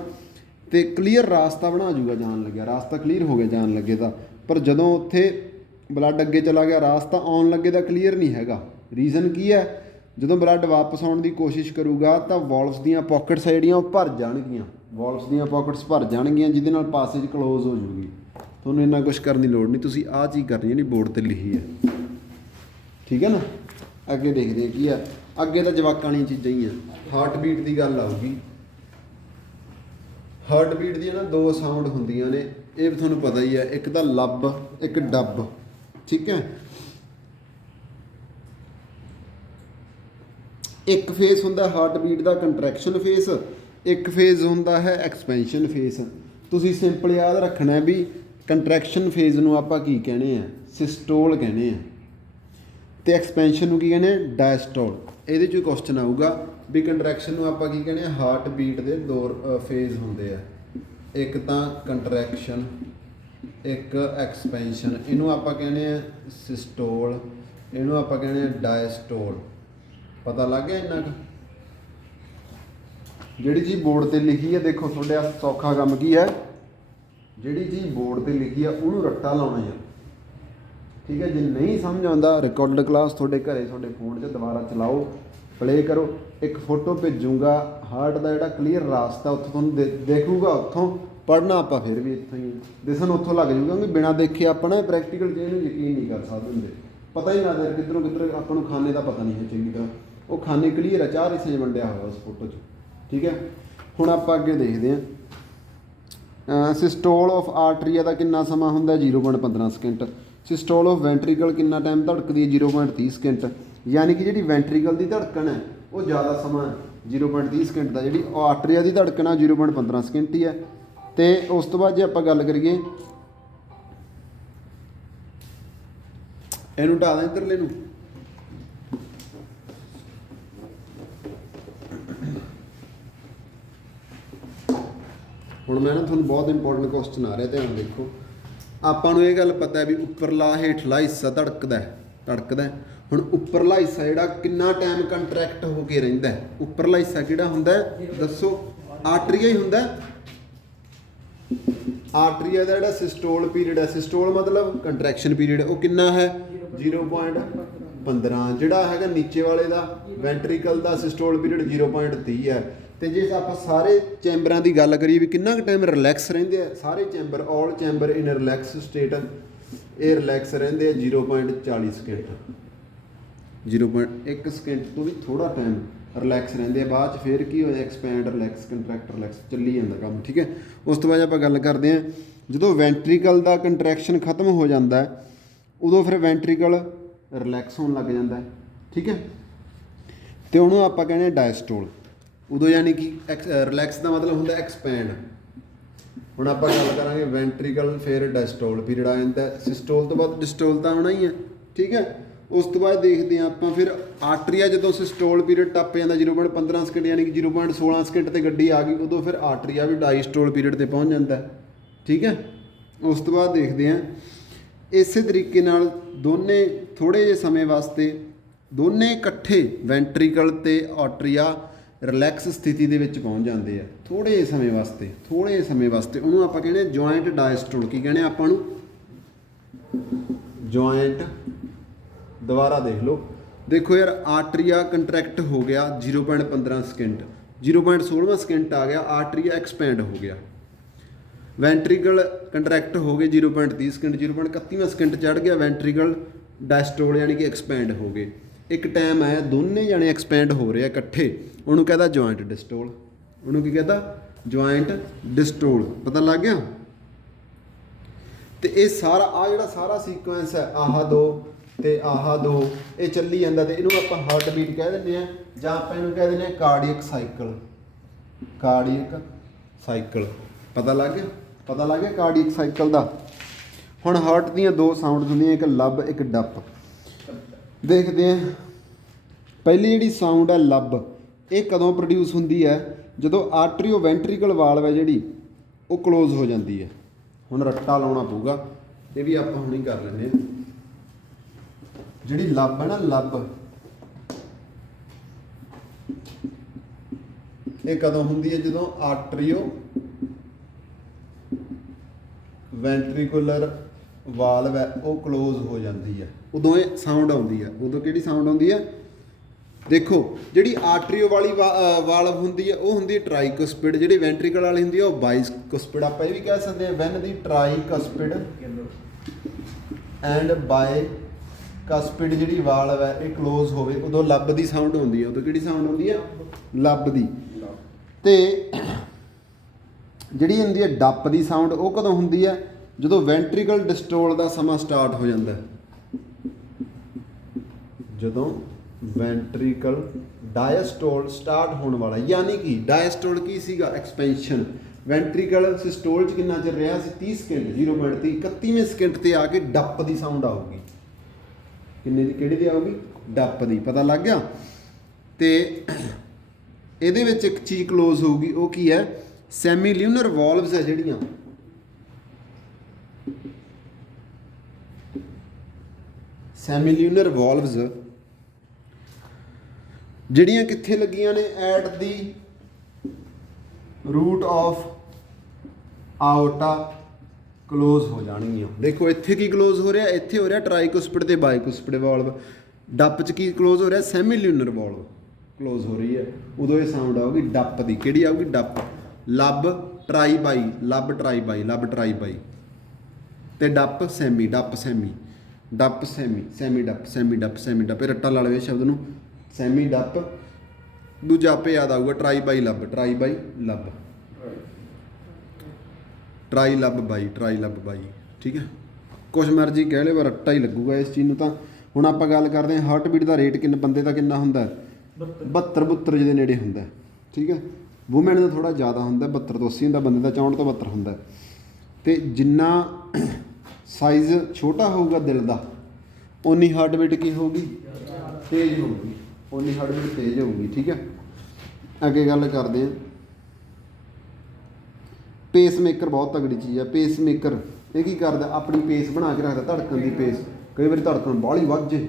ਤੇ ਕਲੀਅਰ ਰਾਸਤਾ ਬਣਾ ਜੂਗਾ ਜਾਣ ਲੱਗਿਆ। ਰਾਸਤਾ ਕਲੀਅਰ ਹੋ ਗਿਆ ਜਾਣ ਲੱਗੇ ਤਾਂ। ਪਰ ਜਦੋਂ ਉੱਥੇ ਬਲੱਡ ਅੱਗੇ ਚਲਾ ਗਿਆ, ਰਾਸਤਾ ਆਉਣ ਲੱਗੇ ਦਾ ਕਲੀਅਰ ਨਹੀਂ ਹੈਗਾ। ਰੀਜ਼ਨ ਕੀ ਹੈ? ਜਦੋਂ ਬਲੱਡ ਵਾਪਸ ਆਉਣ ਦੀ ਕੋਸ਼ਿਸ਼ ਕਰੂਗਾ ਤਾਂ ਵਾਲਵਸ ਦੀਆਂ ਪਾਕਟਸ ਜਿਹੜੀਆਂ ਉਹ ਭਰ ਜਾਣਗੀਆਂ। ਵਾਲਵਸ ਦੀਆਂ ਪਾਕਟਸ ਭਰ ਜਾਣਗੀਆਂ, ਜਿਹਦੇ ਨਾਲ ਪਾਸੇਜ ਕਲੋਜ਼ ਹੋ ਜੂਗੀ। ਤੁਹਾਨੂੰ ਇੰਨਾ ਕੁਛ ਕਰਨ ਦੀ ਲੋੜ ਨਹੀਂ, ਤੁਸੀਂ ਆਹ ਚੀਜ਼ ਕਰਨੀ ਜਿਹੜੀ ਬੋਰਡ 'ਤੇ ਲਿਖੀ ਹੈ। ਠੀਕ ਹੈ ਨਾ? ਅੱਗੇ ਦੇਖਦੇ ਕੀ ਆ। ਅੱਗੇ ਤਾਂ ਜਵਾਕਾਂ ਵਾਲੀਆਂ ਚੀਜ਼ਾਂ ਹੀ ਆ। ਹਾਰਟ ਬੀਟ ਦੀ ਗੱਲ ਆਊਗੀ। ਹਾਰਟ ਬੀਟ ਦੀਆਂ ਨਾ 2 ਸਾਊਂਡ ਹੁੰਦੀਆਂ ਨੇ, ਇਹ ਵੀ ਤੁਹਾਨੂੰ ਪਤਾ ਹੀ ਹੈ। ਇੱਕ ਤਾਂ ਲੱਬ, ਇੱਕ ਡੱਬ। ਠੀਕ ਹੈ, ਇੱਕ ਫੇਸ ਹੁੰਦਾ ਹਾਰਟ ਬੀਟ ਦਾ ਕੰਟਰੈਕਸ਼ਨ ਫੇਸ, ਇੱਕ ਫੇਜ਼ ਹੁੰਦਾ ਹੈ ਐਕਸਪੈਂਸ਼ਨ ਫੇਸ। ਤੁਸੀਂ ਸਿੰਪਲ ਯਾਦ ਰੱਖਣਾ ਵੀ ਕੰਟਰੈਕਸ਼ਨ ਫੇਜ਼ ਨੂੰ ਆਪਾਂ ਕੀ ਕਹਿੰਦੇ ਆ? ਸਿਸਟੋਲ ਕਹਿੰਦੇ ਆ, ਤੇ ਐਕਸਪੈਂਸ਼ਨ ਨੂੰ ਕੀ ਕਹਿੰਦੇ ਆ? ਡਾਇਸਟੋਲ। ਇਹਦੇ 'ਚ ਕੁਐਸਚਨ ਆਊਗਾ ਵੀ ਕੰਟਰੈਕਸ਼ਨ ਨੂੰ ਆਪਾਂ ਕੀ ਕਹਿੰਦੇ ਆ? ਹਾਰਟ ਬੀਟ ਦੇ 2 ਫੇਜ਼ ਹੁੰਦੇ ਆ, ਇੱਕ ਤਾਂ ਕੰਟਰੈਕਸ਼ਨ, ਇੱਕ ਐਕਸਪੈਂਸ਼ਨ। ਇਹਨੂੰ ਆਪਾਂ ਕਹਿੰਦੇ ਆ ਸਿਸਟੋਲ, ਇਹਨੂੰ ਆਪਾਂ ਕਹਿੰਦੇ ਆ ਡਾਇਸਟੋਲ। ਪਤਾ ਲੱਗ ਗਿਆ ਇੰਨਾ ਕੁ? ਜਿਹੜੀ ਚੀਜ਼ ਬੋਰਡ 'ਤੇ ਲਿਖੀ ਹੈ, ਦੇਖੋ ਤੁਹਾਡੇ ਸੌਖਾ ਕੰਮ ਕੀ ਹੈ? ਜਿਹੜੀ ਚੀਜ਼ ਬੋਰਡ 'ਤੇ ਲਿਖੀ ਆ ਉਹਨੂੰ ਰੱਟਾ ਲਾਉਣਾ ਹੈ। ਠੀਕ ਹੈ, ਜੇ ਨਹੀਂ ਸਮਝ ਆਉਂਦਾ ਰਿਕਾਰਡ ਕਲਾਸ ਤੁਹਾਡੇ ਘਰੇ ਤੁਹਾਡੇ ਫੋਨ 'ਚ ਦੁਬਾਰਾ ਚਲਾਓ, ਪਲੇ ਕਰੋ। ਇੱਕ ਫੋਟੋ ਭੇਜੂਗਾ ਹਾਰਟ ਦਾ ਜਿਹੜਾ ਕਲੀਅਰ ਰਾਸਤਾ, ਉੱਥੋਂ ਤੁਹਾਨੂੰ ਦੇਖੂਗਾ, ਉੱਥੋਂ ਪੜ੍ਹਨਾ ਆਪਾਂ ਫਿਰ ਵੀ ਇੱਥੋਂ ਹੀ ਦਿਸਣ ਉੱਥੋਂ ਲੱਗ ਜੂਗਾ ਕਿ ਬਿਨਾਂ ਦੇਖੇ ਆਪਾਂ ਨਾ ਪ੍ਰੈਕਟੀਕਲ 'ਚ ਇਹਨੂੰ ਯਕੀਨ ਨਹੀਂ ਕਰ ਸਕਦੇ ਹੁੰਦੇ। ਪਤਾ ਹੀ ਨਾ ਲੱਗਦਾ ਕਿੱਧਰੋਂ ਕਿੱਧਰ ਆਪਾਂ ਨੂੰ ਖਾਨੇ ਦਾ ਪਤਾ ਨਹੀਂ ਹੈ ਚੰਗੀ ਤਰ੍ਹਾਂ। ਉਹ ਖਾਨੇ ਕਲੀਅਰ ਆ, 4 ਹਿੱਸੇ 'ਚ ਵੰਡਿਆ ਹੋਇਆ ਉਸ ਫੋਟੋ 'ਚ। ਠੀਕ ਹੈ, ਹੁਣ ਆਪਾਂ ਅੱਗੇ ਦੇਖਦੇ ਹਾਂ। ਸਿਸਟੋਲ ਆਫ ਆਰਟਰੀਆ ਦਾ ਕਿੰਨਾ ਸਮਾਂ ਹੁੰਦਾ? 0.15 ਸਕਿੰਟ। ਸਿਸਟੋਲ ਆਫ ਵੈਂਟਰੀਕਲ ਕਿੰਨਾ ਟਾਈਮ ਧੜਕਦੀ ਹੈ? 0.30 ਸਕਿੰਟ। ਯਾਨੀ ਕਿ ਜਿਹੜੀ ਵੈਂਟਰੀਕਲ ਦੀ ਧੜਕਣ ਹੈ ਉਹ ਜ਼ਿਆਦਾ ਸਮਾਂ 0.30 ਸਕਿੰਟ ਦਾ, ਜਿਹੜੀ ਆਰਟਰੀਆ ਦੀ ਧੜਕਣ ਆ 0.15 ਸਕਿੰਟ ਹੀ ਹੈ। ਅਤੇ ਉਸ ਤੋਂ ਬਾਅਦ ਜੇ ਆਪਾਂ ਗੱਲ ਕਰੀਏ, ਇਹਨੂੰ ਢਾ ਦਾਂ ਇੱਧਰਲੇ ਨੂੰ। ਹੁਣ ਮੈਂ ਨਾ ਤੁਹਾਨੂੰ ਬਹੁਤ ਇੰਪੋਰਟੈਂਟ ਕੁਐਸਚਨ ਆ ਰਿਹਾ, ਧਿਆਨ ਦੇਖੋ। ਆਪਾਂ ਨੂੰ ਇਹ ਗੱਲ ਪਤਾ ਹੈ ਵੀ ਉੱਪਰਲਾ ਹੇਠਲਾ ਹਿੱਸਾ ਧੜਕਦਾ ਹੈ। ਹੁਣ ਉੱਪਰਲਾ ਹਿੱਸਾ ਜਿਹੜਾ ਕਿੰਨਾ ਟਾਈਮ ਕੰਟਰੈਕਟ ਹੋ ਕੇ ਰਹਿੰਦਾ ਹੈ? ਉੱਪਰਲਾ ਹਿੱਸਾ ਕਿਹੜਾ ਹੁੰਦਾ ਹੈ ਦੱਸੋ? ਆਰਟਰੀਆ ਹੀ ਹੁੰਦਾ। ਆਰਟਰੀਆ ਦਾ ਜਿਹੜਾ ਸਿਸਟੋਲ ਪੀਰੀਅਡ ਹੈ, ਸਿਸਟੋਲ ਮਤਲਬ ਕੰਟਰੈਕਸ਼ਨ ਪੀਰੀਅਡ, ਉਹ ਕਿੰਨਾ ਹੈ? 0.15। ਜਿਹੜਾ ਹੈਗਾ ਨੀਚੇ ਵਾਲੇ ਦਾ ਵੈਂਟਰੀਕਲ ਦਾ ਸਿਸਟੋਲ ਪੀਰੀਅਡ 0.30 ਹੈ। ਅਤੇ ਜੇ ਆਪਾਂ ਸਾਰੇ ਚੈਂਬਰਾਂ ਦੀ ਗੱਲ ਕਰੀਏ ਵੀ ਕਿੰਨਾ ਕੁ ਟਾਈਮ ਰਿਲੈਕਸ ਰਹਿੰਦੇ ਆ, ਸਾਰੇ ਚੈਂਬਰ, ਆਲ ਚੈਂਬਰ ਇਨ ਰਿਲੈਕਸ ਸਟੇਟ, ਇਹ ਰਿਲੈਕਸ ਰਹਿੰਦੇ ਆ 0.40 ਸਕਿੰਟ। 0.1 ਸਕਿੰਟ ਤੋਂ ਵੀ ਥੋੜ੍ਹਾ ਟਾਈਮ ਰਿਲੈਕਸ ਰਹਿੰਦੇ ਆ। ਬਾਅਦ 'ਚ ਫਿਰ ਕੀ ਹੋਇਆ? ਐਕਸਪੈਂਡ, ਰਿਲੈਕਸ, ਕੰਟਰੈਕਟ, ਰਿਲੈਕਸ, ਚੱਲੀ ਜਾਂਦਾ ਕੰਮ। ਠੀਕ ਹੈ, ਉਸ ਤੋਂ ਬਾਅਦ ਆਪਾਂ ਗੱਲ ਕਰਦੇ ਹਾਂ, ਜਦੋਂ ਵੈਂਟਰੀਕਲ ਦਾ ਕੰਟਰੈਕਸ਼ਨ ਖਤਮ ਹੋ ਜਾਂਦਾ ਹੈ ਉਦੋਂ ਫਿਰ ਵੈਂਟਰੀਕਲ ਰਿਲੈਕਸ ਹੋਣ ਲੱਗ ਜਾਂਦਾ ਹੈ। ਠੀਕ ਹੈ, ਅਤੇ ਉਹਨੂੰ ਆਪਾਂ ਕਹਿੰਦੇ ਡਾਇਸਟੋਲ। ਉਦੋਂ ਯਾਨੀ ਕਿ ਰਿਲੈਕਸ ਦਾ ਮਤਲਬ ਹੁੰਦਾ ਐਕਸਪੈਂਡ। ਹੁਣ ਆਪਾਂ ਗੱਲ ਕਰਾਂਗੇ ਵੈਂਟਰੀਕਲ, ਫਿਰ ਡਾਇਸਟੋਲ ਪੀਰੀਅਡ ਆ ਜਾਂਦਾ। ਸਿਸਟੋਲ ਤੋਂ ਬਾਅਦ ਡਿਸਟੋਲ ਤਾਂ ਆਉਣਾ ਹੀ ਹੈ। ਠੀਕ ਹੈ, ਉਸ ਤੋਂ ਬਾਅਦ ਦੇਖਦੇ ਹਾਂ ਆਪਾਂ ਫਿਰ ਆਰਟਰੀਆ, ਜਦੋਂ ਸਿਸਟੋਲ ਪੀਰੀਅਡ ਟੱਪ ਜਾਂਦਾ 0.15 ਸਕਿੰਟ ਯਾਨੀ ਕਿ 0.16 ਸਕਿੰਟ 'ਤੇ ਗੱਡੀ ਆ ਗਈ, ਉਦੋਂ ਫਿਰ ਆਰਟਰੀਆ ਵੀ ਡਾਇਸਟੋਲ ਪੀਰੀਅਡ 'ਤੇ ਪਹੁੰਚ ਜਾਂਦਾ। ਠੀਕ ਹੈ, ਉਸ ਤੋਂ ਬਾਅਦ ਦੇਖਦੇ ਹਾਂ ਇਸੇ ਤਰੀਕੇ ਨਾਲ ਦੋਨੇ ਥੋੜ੍ਹੇ ਜਿਹੇ ਸਮੇਂ ਵਾਸਤੇ ਦੋਨੇ ਇਕੱਠੇ ਵੈਂਟਰੀਕਲ ਅਤੇ ਆਰਟਰੀਆ ਰਿਲੈਕਸ ਸਥਿਤੀ ਦੇ ਵਿੱਚ ਪਹੁੰਚ ਜਾਂਦੇ ਆ ਥੋੜ੍ਹੇ ਜਿਹੇ ਸਮੇਂ ਵਾਸਤੇ। ਉਹਨੂੰ ਆਪਾਂ ਕਹਿੰਦੇ ਜੁਆਇੰਟ ਡਾਇਸਟੋਲ। ਕੀ ਕਹਿੰਦੇ ਆਪਾਂ ਨੂੰ? ਜੁਆਇੰਟ। ਦੁਬਾਰਾ ਦੇਖ ਲਓ, ਦੇਖੋ ਯਾਰ, ਆਰਟਰੀਆ ਕੰਟਰੈਕਟ ਹੋ ਗਿਆ 0.15 ਸਕਿੰਟ, 0.16 ਸਕਿੰਟ ਆ ਗਿਆ, ਆਰਟਰੀਆ ਐਕਸਪੈਂਡ ਹੋ ਗਿਆ। ਵੈਂਟਰੀਕਲ ਕੰਟਰੈਕਟ ਹੋ ਗਏ 0.30 ਸਕਿੰਟ, 0.31 ਸਕਿੰਟ ਚੜ੍ਹ ਗਿਆ ਵੈਂਟਰੀਕਲ ਡਾਇਸਟੋਲ ਯਾਨੀ ਕਿ ਐਕਸਪੈਂਡ ਹੋ ਗਏ। ਇੱਕ ਟਾਈਮ ਆਇਆ ਦੋਨੇ ਜਾਣੇ ਐਕਸਪੈਂਡ ਹੋ ਰਹੇ ਆ ਇਕੱਠੇ, ਉਹਨੂੰ ਕਹਿੰਦਾ ਜੁਆਇੰਟ ਡਿਸਟੋਲ। ਉਹਨੂੰ ਕੀ ਕਹਿੰਦਾ? ਜੁਆਇੰਟ ਡਿਸਟੋਲ। ਪਤਾ ਲੱਗ ਗਿਆ? ਤੇ ਇਹ ਸਾਰਾ ਜਿਹੜਾ ਸਾਰਾ ਸੀਕੁਐਂਸ ਹੈ, ਆਹ ਦੋ ਤੇ ਆਹ ਦੋ, ਇਹ ਚੱਲੀ ਜਾਂਦਾ। ਤੇ ਇਹਨੂੰ ਆਪਾਂ ਹਾਰਟ ਬੀਟ ਕਹਿ ਦਿੰਦੇ ਹਾਂ, ਜਾਂ ਆਪਾਂ ਇਹਨੂੰ ਕਹਿ ਦਿੰਦੇ ਹਾਂ ਕਾਰਡੀਅਕ ਸਾਈਕਲ। ਪਤਾ ਲੱਗ ਗਿਆ ਕਾਰਡੀਅਕ ਸਾਈਕਲ ਦਾ। ਹੁਣ ਹਾਰਟ ਦੀਆਂ ਦੋ ਸਾਊਂਡਸ ਹੁੰਦੀਆਂ, ਇੱਕ ਲੱਬ, ਇੱਕ ਡੱਪ। ਦੇਖਦੇ ਹਾਂ, ਪਹਿਲੀ ਜਿਹੜੀ ਸਾਊਂਡ ਹੈ ਲੱਬ, ਇਹ ਕਦੋਂ ਪ੍ਰੋਡਿਊਸ ਹੁੰਦੀ ਹੈ? ਜਦੋਂ ਆਰਟਰੀਓ ਵੈਂਟਰੀਕਲ ਵਾਲਵ ਹੈ ਜਿਹੜੀ ਉਹ ਕਲੋਜ਼ ਹੋ ਜਾਂਦੀ ਹੈ। ਹੁਣ ਰੱਟਾ ਲਾਉਣਾ ਪਊਗਾ, ਇਹ ਵੀ ਆਪਾਂ ਹੁਣੀ ਕਰ ਲੈਂਦੇ ਹਾਂ। ਜਿਹੜੀ ਲੱਬ ਹੈ ਨਾ, ਲੱਬ, ਇਹ ਕਦੋਂ ਹੁੰਦੀ ਹੈ? ਜਦੋਂ ਆਰਟਰੀਓ ਵੈਂਟਰੀਕੂਲਰ ਵਾਲਵ ਹੈ ਉਹ ਕਲੋਜ਼ ਹੋ ਜਾਂਦੀ ਹੈ, ਉਦੋਂ ਇਹ ਸਾਊਂਡ ਆਉਂਦੀ ਹੈ। ਉਦੋਂ ਕਿਹੜੀ ਸਾਊਂਡ ਆਉਂਦੀ ਹੈ? ਦੇਖੋ, ਜਿਹੜੀ ਆਰਟਰੀਓ ਵਾਲੀ ਵਾਲਵ ਹੁੰਦੀ ਹੈ ਉਹ ਹੁੰਦੀ ਹੈ ਟਰਾਈਕਸਪਿਡ, ਜਿਹੜੀ ਵੈਂਟਰੀਕਲ ਵਾਲੀ ਹੁੰਦੀ ਹੈ ਉਹ ਬਾਈਕਸਪਿਡ। ਆਪਾਂ ਇਹ ਵੀ ਕਹਿ ਸਕਦੇ ਹਾਂ ਵੈਨ ਦੀ ਟਰਾਈਕਸਪਿਡ ਐਂਡ ਬਾਈਕਸਪਿਡ ਜਿਹੜੀ ਵਾਲਵ ਹੈ ਇਹ ਕਲੋਜ਼ ਹੋਵੇ, ਉਦੋਂ ਲੱਬ ਦੀ ਸਾਊਂਡ ਆਉਂਦੀ ਹੈ। ਉਦੋਂ ਕਿਹੜੀ ਸਾਊਂਡ ਆਉਂਦੀ ਹੈ? ਲੱਬ ਦੀ। ਤੇ ਜਿਹੜੀ ਹੁੰਦੀ ਹੈ ਡੱਪ ਦੀ ਸਾਊਂਡ, ਉਹ ਕਦੋਂ ਹੁੰਦੀ ਹੈ? ਜਦੋਂ ਵੈਂਟਰੀਕਲ ਡਿਸਟੋਲ ਦਾ ਸਮਾਂ ਸਟਾਰਟ ਹੋ ਜਾਂਦਾ। ਜਦੋਂ ਵੈਂਟਰੀਕਲ ਡਾਇਸਟੋਲ ਸਟਾਰਟ ਹੋਣ ਵਾਲਾ, ਯਾਨੀ ਕਿ ਡਾਇਸਟੋਲ ਕੀ ਸੀਗਾ? ਐਕਸਪੈਂਸ਼ਨ। ਵੈਂਟਰੀਕਲ ਸਿਸਟੋਲ 'ਚ ਕਿੰਨਾ ਚਿਰ ਰਿਹਾ ਸੀ? 30 ਸਕਿੰਟ। 0.30 31ਵੇਂ ਸਕਿੰਟ 'ਤੇ ਆ ਕੇ ਡੱਪ ਦੀ ਸਾਊਂਡ ਆਊਗੀ। ਕਿੰਨੇ ਦੀ? ਕਿਹੜੀ ਦੀ ਆਊਗੀ? ਡੱਪ ਦੀ। ਪਤਾ ਲੱਗ ਗਿਆ? ਤੇ ਇਹਦੇ ਵਿੱਚ ਇੱਕ ਚੀਜ਼ ਕਲੋਜ਼ ਹੋਊਗੀ, ਉਹ ਕੀ ਹੈ? ਸੈਮੀਲਿਊਨਰ ਵਾਲਵਸ ਹੈ ਜਿਹੜੀਆਂ, ਸੈਮੀਲਿਊਨਰ ਵਾਲਵਸ ਜਿਹੜੀਆਂ ਕਿੱਥੇ ਲੱਗੀਆਂ ਨੇ? At the root of aorta close ਹੋ ਜਾਣਗੀਆਂ। ਦੇਖੋ ਇੱਥੇ ਕੀ ਕਲੋਜ਼ ਹੋ ਰਿਹਾ? ਇੱਥੇ ਹੋ ਰਿਹਾ ਟਰਾਈਕੁਸਪਿਡ ਤੇ ਬਾਈਕੁਸਪਿਡ ਵਾਲਵ। ਡੱਪ 'ਚ ਕੀ ਕਲੋਜ਼ ਹੋ ਰਿਹਾ? ਸੈਮੀਲਿਊਨਰ ਵਾਲਵ ਕਲੋਜ਼ ਹੋ ਰਹੀ ਹੈ, ਉਦੋਂ ਇਹ ਸਾਊਂਡ ਆਊਗੀ ਡੱਪ ਦੀ। ਕਿਹੜੀ ਆਊਗੀ? ਡੱਪ। ਲੱਬ ਟਰਾਈ ਬਾਈ, ਲੱਭ ਟਰਾਈ ਬਾਈ, ਲੱਭ ਟਰਾਈ ਬਾਈ। ਤੇ dub semi, dub semi, dub semi, semi dub, semi dub, semi dub. ਇਹ ਰੱਟਾ ਲਾ ਲਵੇ ਸ਼ਬਦ ਨੂੰ, ਸੈਮੀ ਡੱਪ। ਦੂਜਾ ਆਪੇ ਯਾਦ ਆਊਗਾ, ਟਰਾਈ ਬਾਈ ਲੱਭ, ਟਰਾਈ ਬਾਈ ਲੱਭ, ਟਰਾਈ ਲੱਭ ਬਾਈ, ਟਰਾਈ ਲੱਭ ਬਾਈ। ਠੀਕ ਹੈ, ਕੁਛ ਮਰਜ਼ੀ ਕਹਿ ਲਿਓ, ਰੱਟਾ ਹੀ ਲੱਗੂਗਾ ਇਸ ਚੀਜ਼ ਨੂੰ। ਤਾਂ ਹੁਣ ਆਪਾਂ ਗੱਲ ਕਰਦੇ ਹਾਂ ਹਾਰਟ ਬੀਟ ਦਾ ਰੇਟ ਕਿੰਨਾ ਬੰਦੇ ਦਾ ਕਿੰਨਾ ਹੁੰਦਾ, 72 ਜਿਹਦੇ ਨੇੜੇ ਹੁੰਦਾ। ਠੀਕ ਹੈ, ਵੂਮੈਨ ਦਾ ਥੋੜ੍ਹਾ ਜ਼ਿਆਦਾ ਹੁੰਦਾ, 72 ਤੋਂ 80 ਹੁੰਦਾ, ਬੰਦੇ ਦਾ 64 ਤੋਂ 72 ਹੁੰਦਾ। ਅਤੇ ਜਿੰਨਾ ਸਾਈਜ਼ ਛੋਟਾ ਹੋਊਗਾ ਦਿਲ ਦਾ, ਓਨੀ ਹਾਰਟ ਬੀਟ ਕੀ ਹੋਊਗੀ, ਤੇਜ਼ ਹੋਊਗੀ, ਓਨੀ ਹਾਰਟ ਬੀਟ ਤੇਜ਼ ਹੋਊਗੀ। ਠੀਕ ਹੈ, ਅੱਗੇ ਗੱਲ ਕਰਦੇ ਹਾਂ। ਪੇਸ ਮੇਕਰ ਬਹੁਤ ਤਗੜੀ ਚੀਜ਼ ਹੈ। ਪੇਸ ਮੇਕਰ ਇਹ ਕੀ ਕਰਦਾ, ਆਪਣੀ ਪੇਸ ਬਣਾ ਕੇ ਰੱਖਦਾ, ਧੜਕਣ ਦੀ ਪੇਸ। ਕਈ ਵਾਰੀ ਧੜਕਣ ਬਾਹਲੀ ਵੱਧ ਜੇ,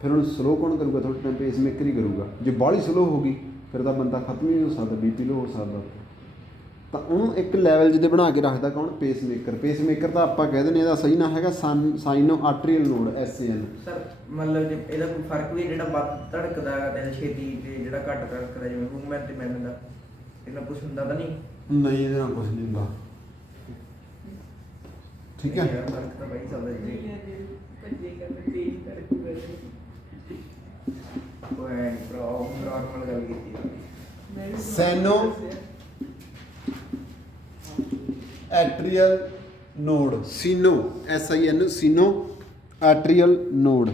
ਫਿਰ ਉਹਨੂੰ ਸਲੋ ਕੌਣ ਕਰੂਗਾ, ਥੋੜ੍ਹਾ ਟਾਈਮ ਪੇਸ ਮੇਕਰ ਹੀ ਕਰੂਗਾ। ਜੇ ਬਾਹਲੀ ਸਲੋ ਹੋ ਗਈ ਫਿਰ ਤਾਂ ਬੰਦਾ ਖਤਮ ਹੀ ਨਹੀਂ ਹੋ ਸਕਦਾ, BP ਲੋ ਹੋ ਸਕਦਾ। ਤਾਂ ਉਹਨੂੰ ਇੱਕ ਲੈਵਲ ਜਿਹਦੇ ਬਣਾ ਕੇ ਰੱਖਦਾ ਕੌਣ, ਪੇਸ ਮੇਕਰ। ਪੇਸ ਮੇਕਰ ਤਾਂ ਆਪਾਂ ਕਹਿ ਦਿੰਦੇ ਇਹਦਾ ਸਹੀ ਨਾਂ ਹੈਗਾ ਸਾਈਨੋ ਆਰਟਰੀਅਲ ਨੋਡ, SAN। ਸਰ ਮਤਲਬ ਜੇ ਇਹਦਾ ਕੋਈ ਫਰਕ ਵੀ, ਜਿਹੜਾ ਵੱਧ ਧੜਕਦਾ ਹੈ ਦਿਲ ਛੇਤੀ ਤੇ ਜਿਹੜਾ ਘੱਟ ਧੜਕਦਾ, ਜਿਵੇਂ ਵੂਮੈਨ ਤੇ ਮੈਨ ਦਾ, ਇਹਦਾ ਕੁਝ ਹੁੰਦਾ ਤਾਂ ਨਹੀਂ? ਨਹੀਂ, ਇਹਦੇ ਨਾਲ ਕੁਛ ਨਹੀਂ ਹੁੰਦਾ। ਠੀਕ ਹੈ, ਫਰਕ ਤਾਂ ਬਈ ਚੱਲਦਾ ਜੀ। ਉਹ ਹੈ ਨੋਰਮਲ ਗੱਲ ਕੀਤੀ। ਸੈਨੋ ਐਟਰੀਅਲ ਨੋਡ, ਸੀਨੋ, SIN, ਸੀਨੋ ਆਰਟਰੀਅਲ ਨੋਡ।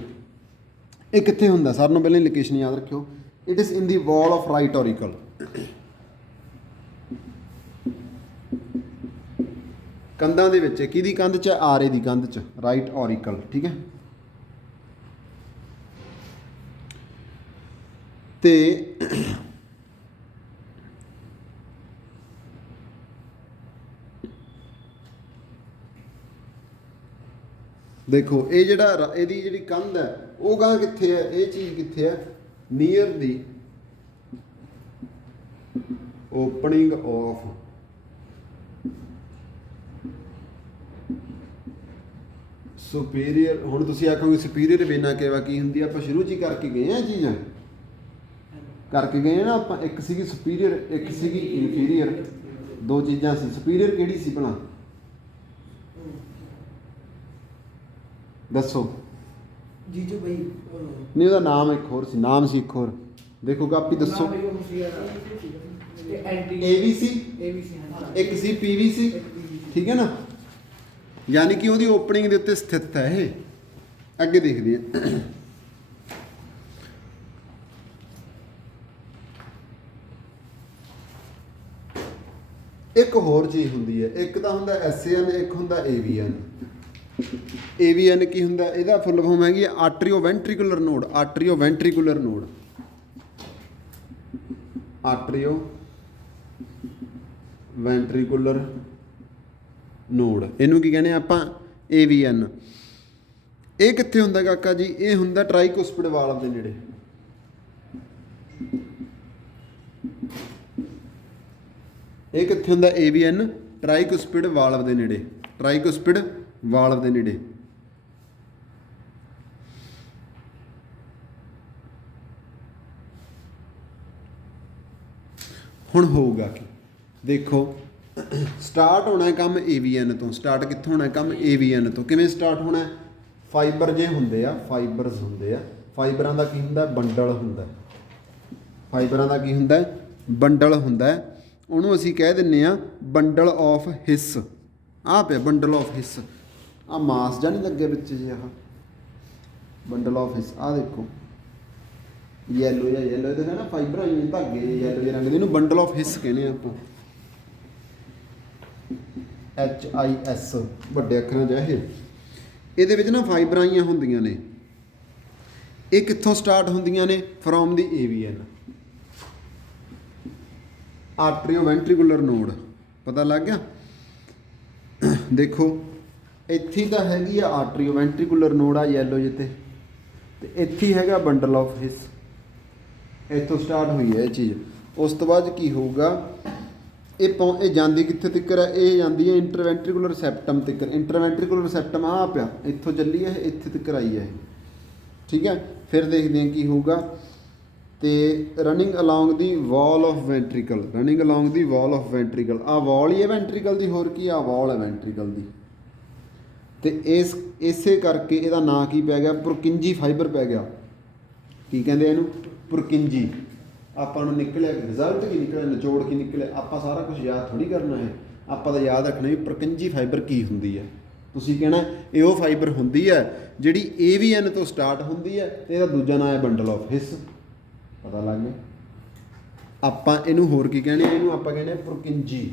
ਇਹ ਕਿੱਥੇ ਹੁੰਦਾ, ਸਾਰਿਆਂ ਨੂੰ ਪਹਿਲਾਂ ਲੋਕੇਸ਼ਨ ਯਾਦ ਰੱਖਿਓ। It is in the wall of right ਔਰੀਕਲ। ਕੰਧਾਂ ਦੇ ਵਿੱਚ, ਕਿਹਦੀ ਕੰਧ 'ਚ, ਆਰੇ ਦੀ ਕੰਧ 'ਚ, ਰਾਈਟ ਔਰੀਕਲ। ਠੀਕ ਹੈ, ਤੇ ਦੇਖੋ ਇਹ ਜਿਹੜਾ ਇਹਦੀ ਜਿਹੜੀ ਕੰਧ ਹੈ ਉਹ ਗਾਂ ਕਿੱਥੇ ਹੈ, ਇਹ ਚੀਜ਼ ਕਿੱਥੇ ਹੈ, near the opening of superior. ਹੁਣ ਤੁਸੀਂ ਆਖੋਗੇ ਸੁਪੀਰੀਅਰ ਵੇਨਾ ਕੇਵਾ ਕੀ ਹੁੰਦੀ ਆ, ਆਪਾਂ ਸ਼ੁਰੂ 'ਚ ਹੀ ਕਰਕੇ ਗਏ ਆ ਚੀਜ਼ਾਂ, ਕਰਕੇ ਗਏ ਨਾ ਆਪਾਂ। ਇੱਕ ਸੀਗੀ ਸੁਪੀਰੀਅਰ, ਇੱਕ ਸੀਗੀ ਇਨਫੀਰੀਅਰ, ਦੋ ਚੀਜ਼ਾਂ ਸੀ। ਸੁਪੀਰੀਅਰ ਕਿਹੜੀ ਸੀ ਭਲਾ, ਦੱਸੋ? ਜੀਜੂ ਬਈ ਨਹੀਂ, ਉਹਦਾ ਨਾਮ ਇੱਕ ਹੋਰ ਸੀ, ਨਾਮ ਸੀ ਇੱਕ ਹੋਰ। ਦੇਖੋ ਕਾਪੀ ਦੱਸੋ। ABC, ਇੱਕ ਸੀ PVC। ਠੀਕ ਹੈ ਨਾ, ਯਾਨੀ ਕਿ ਉਹਦੀ ਓਪਨਿੰਗ ਦੇ ਉੱਤੇ ਸਥਿਤ ਹੈ ਇਹ। ਅੱਗੇ ਦੇਖਦੇ ਹਾਂ। ਇੱਕ ਹੋਰ ਚੀਜ਼ ਹੁੰਦੀ ਹੈ, ਇੱਕ ਤਾਂ ਹੁੰਦਾ SAN, ਇੱਕ ਹੁੰਦਾ AVN। AVN ਕੀ ਹੁੰਦਾ, ਇਹਦਾ ਫੁੱਲ ਫਾਰਮ ਹੈਗੀ ਆਰਟਰੀਓ ਵੈਂਟਰੀਕੂਲਰ ਨੋਡ, ਆਰਟਰੀਓ ਵੈਂਟਰੀਕੂਲਰ ਨੋਡ, ਆਰਟਰੀਓ ਵੈਂਟਰੀਕੂਲਰ ਨੋਡ। ਇਹਨੂੰ ਕੀ ਕਹਿੰਦੇ ਆਪਾਂ, AVN। ਇਹ ਕਿੱਥੇ ਹੁੰਦਾ ਕਾਕਾ ਜੀ, ਇਹ ਹੁੰਦਾ ਟ੍ਰਾਈਕੁਸਪਿਡ ਵਾਲਵ ਦੇ ਨੇੜੇ। ਇਹ ਕਿੱਥੇ ਹੁੰਦਾ, AVN, ਟ੍ਰਾਈਕੁਸਪਿਡ ਵਾਲਵ ਦੇ ਨੇੜੇ, ਟ੍ਰਾਈਕੁਸਪਿਡ ਵਾਲਵ ਦੇ ਨੇੜੇ। ਹੁਣ ਹੋਊਗਾ ਕੀ, ਦੇਖੋ ਸਟਾਰਟ ਹੋਣਾ ਕੰਮ AVN ਤੋਂ। ਸਟਾਰਟ ਕਿੱਥੋਂ ਹੋਣਾ ਕੰਮ, AVN ਤੋਂ। ਕਿਵੇਂ ਸਟਾਰਟ ਹੋਣਾ, ਫਾਈਬਰ ਜੇ ਹੁੰਦੇ ਆ, ਫਾਈਬਰਸ ਹੁੰਦੇ ਆ। ਫਾਈਬਰਾਂ ਦਾ ਕੀ ਹੁੰਦਾ, ਬੰਡਲ ਹੁੰਦਾ। ਫਾਈਬਰਾਂ ਦਾ ਕੀ ਹੁੰਦਾ, ਬੰਡਲ ਹੁੰਦਾ। ਉਹਨੂੰ ਅਸੀਂ ਕਹਿ ਦਿੰਦੇ ਆ ਬੰਡਲ ਆਫ ਹਿੱਸ। ਆਹ ਪਿਆ ਬੰਡਲ ਆਫ ਹਿੱਸ, ਆਹ ਮਾਸ ਜਾਂ ਨਹੀਂ ਲੱਗਿਆ ਵਿੱਚ ਜੇ, ਆਹ ਬੰਡਲ ਆਫ ਹਿੱਸ। ਆਹ ਦੇਖੋ ਯੈਲੋ ਜਾਂ ਯੈਲੋ, ਇਹਦੇ ਨਾ ਫਾਈਬਰਾਂ ਆਈਆਂ ਧਾਗੇ ਯੈਲੋ ਜਿਹੇ ਰੰਗ ਦੇ, ਇਹਨੂੰ ਬੰਡਲ ਆਫ ਹਿੱਸ ਕਹਿੰਦੇ ਆ ਆਪਾਂ। HIS ਵੱਡੇ ਅੱਖਰਾਂ 'ਚ ਇਹ। ਇਹਦੇ ਵਿੱਚ ਨਾ ਫਾਈਬਰਾਂ ਆਈਆਂ ਹੁੰਦੀਆਂ ਨੇ। ਇਹ ਕਿੱਥੋਂ ਸਟਾਰਟ ਹੁੰਦੀਆਂ ਨੇ, ਫਰੋਮ ਦੀ AVN, ਆਰਟਰੀਓ ਵੈਂਟਰੀਕੂਲਰ ਨੋਡ। ਪਤਾ ਲੱਗ ਗਿਆ। ਦੇਖੋ ਇੱਥੇ ਤਾਂ ਹੈਗੀ ਆ ਆਰਟਰੀਓ ਵੈਂਟਰੀਕੂਲਰ ਨੋਡ, ਆ ਯੈਲੋ ਜਿੱਤੇ, ਤੇ ਇੱਥੇ ਹੈਗਾ ਬੰਡਲ ਆਫ ਹਿੱਸ। ਇੱਥੋਂ ਸਟਾਰਟ ਹੋਈ ਹੈ ਇਹ ਚੀਜ਼। ਉਸ ਤੋਂ ਬਾਅਦ ਕੀ ਹੋਊਗਾ, ਇਹ ਜਾਂਦੀ ਕਿੱਥੇ ਤੱਕ ਹੈ, ਇਹ ਜਾਂਦੀ ਹੈ ਇੰਟਰਵੈਂਟਰੀਕੂਲਰ ਸੈਪਟਮ ਤੱਕ। ਇੰਟਰਵੈਂਟਰੀਕੂਲਰ ਸੈਪਟਮ ਆਹ ਪਿਆ, ਇੱਥੋਂ ਚੱਲੀ ਹੈ ਇੱਥੇ ਤੱਕ ਆਈ ਹੈ। ਠੀਕ ਹੈ, ਫਿਰ ਦੇਖਦੇ ਹਾਂ ਕੀ ਹੋਊਗਾ। ਤੇ running along the wall of ਵੈਂਟਰੀਕਲ, running along the wall of ਵੈਂਟਰੀਕਲ, ਆ ਵਾਲ ਹੀ ਹੈ ਵੈਂਟਰੀਕਲ ਦੀ, ਹੋਰ ਕੀ ਆ ਵਾਲ ਹੈ ਵੈਂਟਰੀਕਲ ਦੀ। ਤੇ ਇਸੇ ਕਰਕੇ ਇਹਦਾ ਨਾਂ ਕੀ ਪੈ ਗਿਆ, ਪੁਰਕਿੰਜੀ ਫਾਈਬਰ ਪੈ ਗਿਆ। ਕੀ ਕਹਿੰਦੇ ਇਹਨੂੰ, ਪੁਰਕਿੰਜੀ। ਆਪਾਂ ਨੂੰ ਨਿਕਲਿਆ ਰਿਜ਼ਲਟ ਕੀ ਨਿਕਲਿਆ, ਨਿਚੋੜ ਕੀ ਨਿਕਲਿਆ, ਆਪਾਂ ਸਾਰਾ ਕੁਝ ਯਾਦ ਥੋੜੀ ਕਰਨਾ ਹੈ, ਆਪਾਂ ਤਾਂ ਯਾਦ ਰੱਖਣਾ ਵੀ ਪੁਰਕਿੰਜੀ ਫਾਈਬਰ ਕੀ ਹੁੰਦੀ ਹੈ। ਤੁਸੀਂ ਕਹਿਣਾ ਇਹ ਉਹ ਫਾਈਬਰ ਹੁੰਦੀ ਹੈ ਜਿਹੜੀ AVN ਤੋਂ ਸਟਾਰਟ ਹੁੰਦੀ ਹੈ ਤੇ ਇਹਦਾ ਦੂਜਾ ਨਾਂ ਹੈ ਬੰਡਲ ਆਫ ਹਿਸ। ਪਤਾ ਲੱਗ ਗਿਆ। ਆਪਾਂ ਇਹਨੂੰ ਹੋਰ ਕੀ ਕਹਿੰਦੇ ਆ, ਇਹਨੂੰ ਆਪਾਂ ਕਹਿੰਦੇ ਪੁਰਕਿੰਜੀ।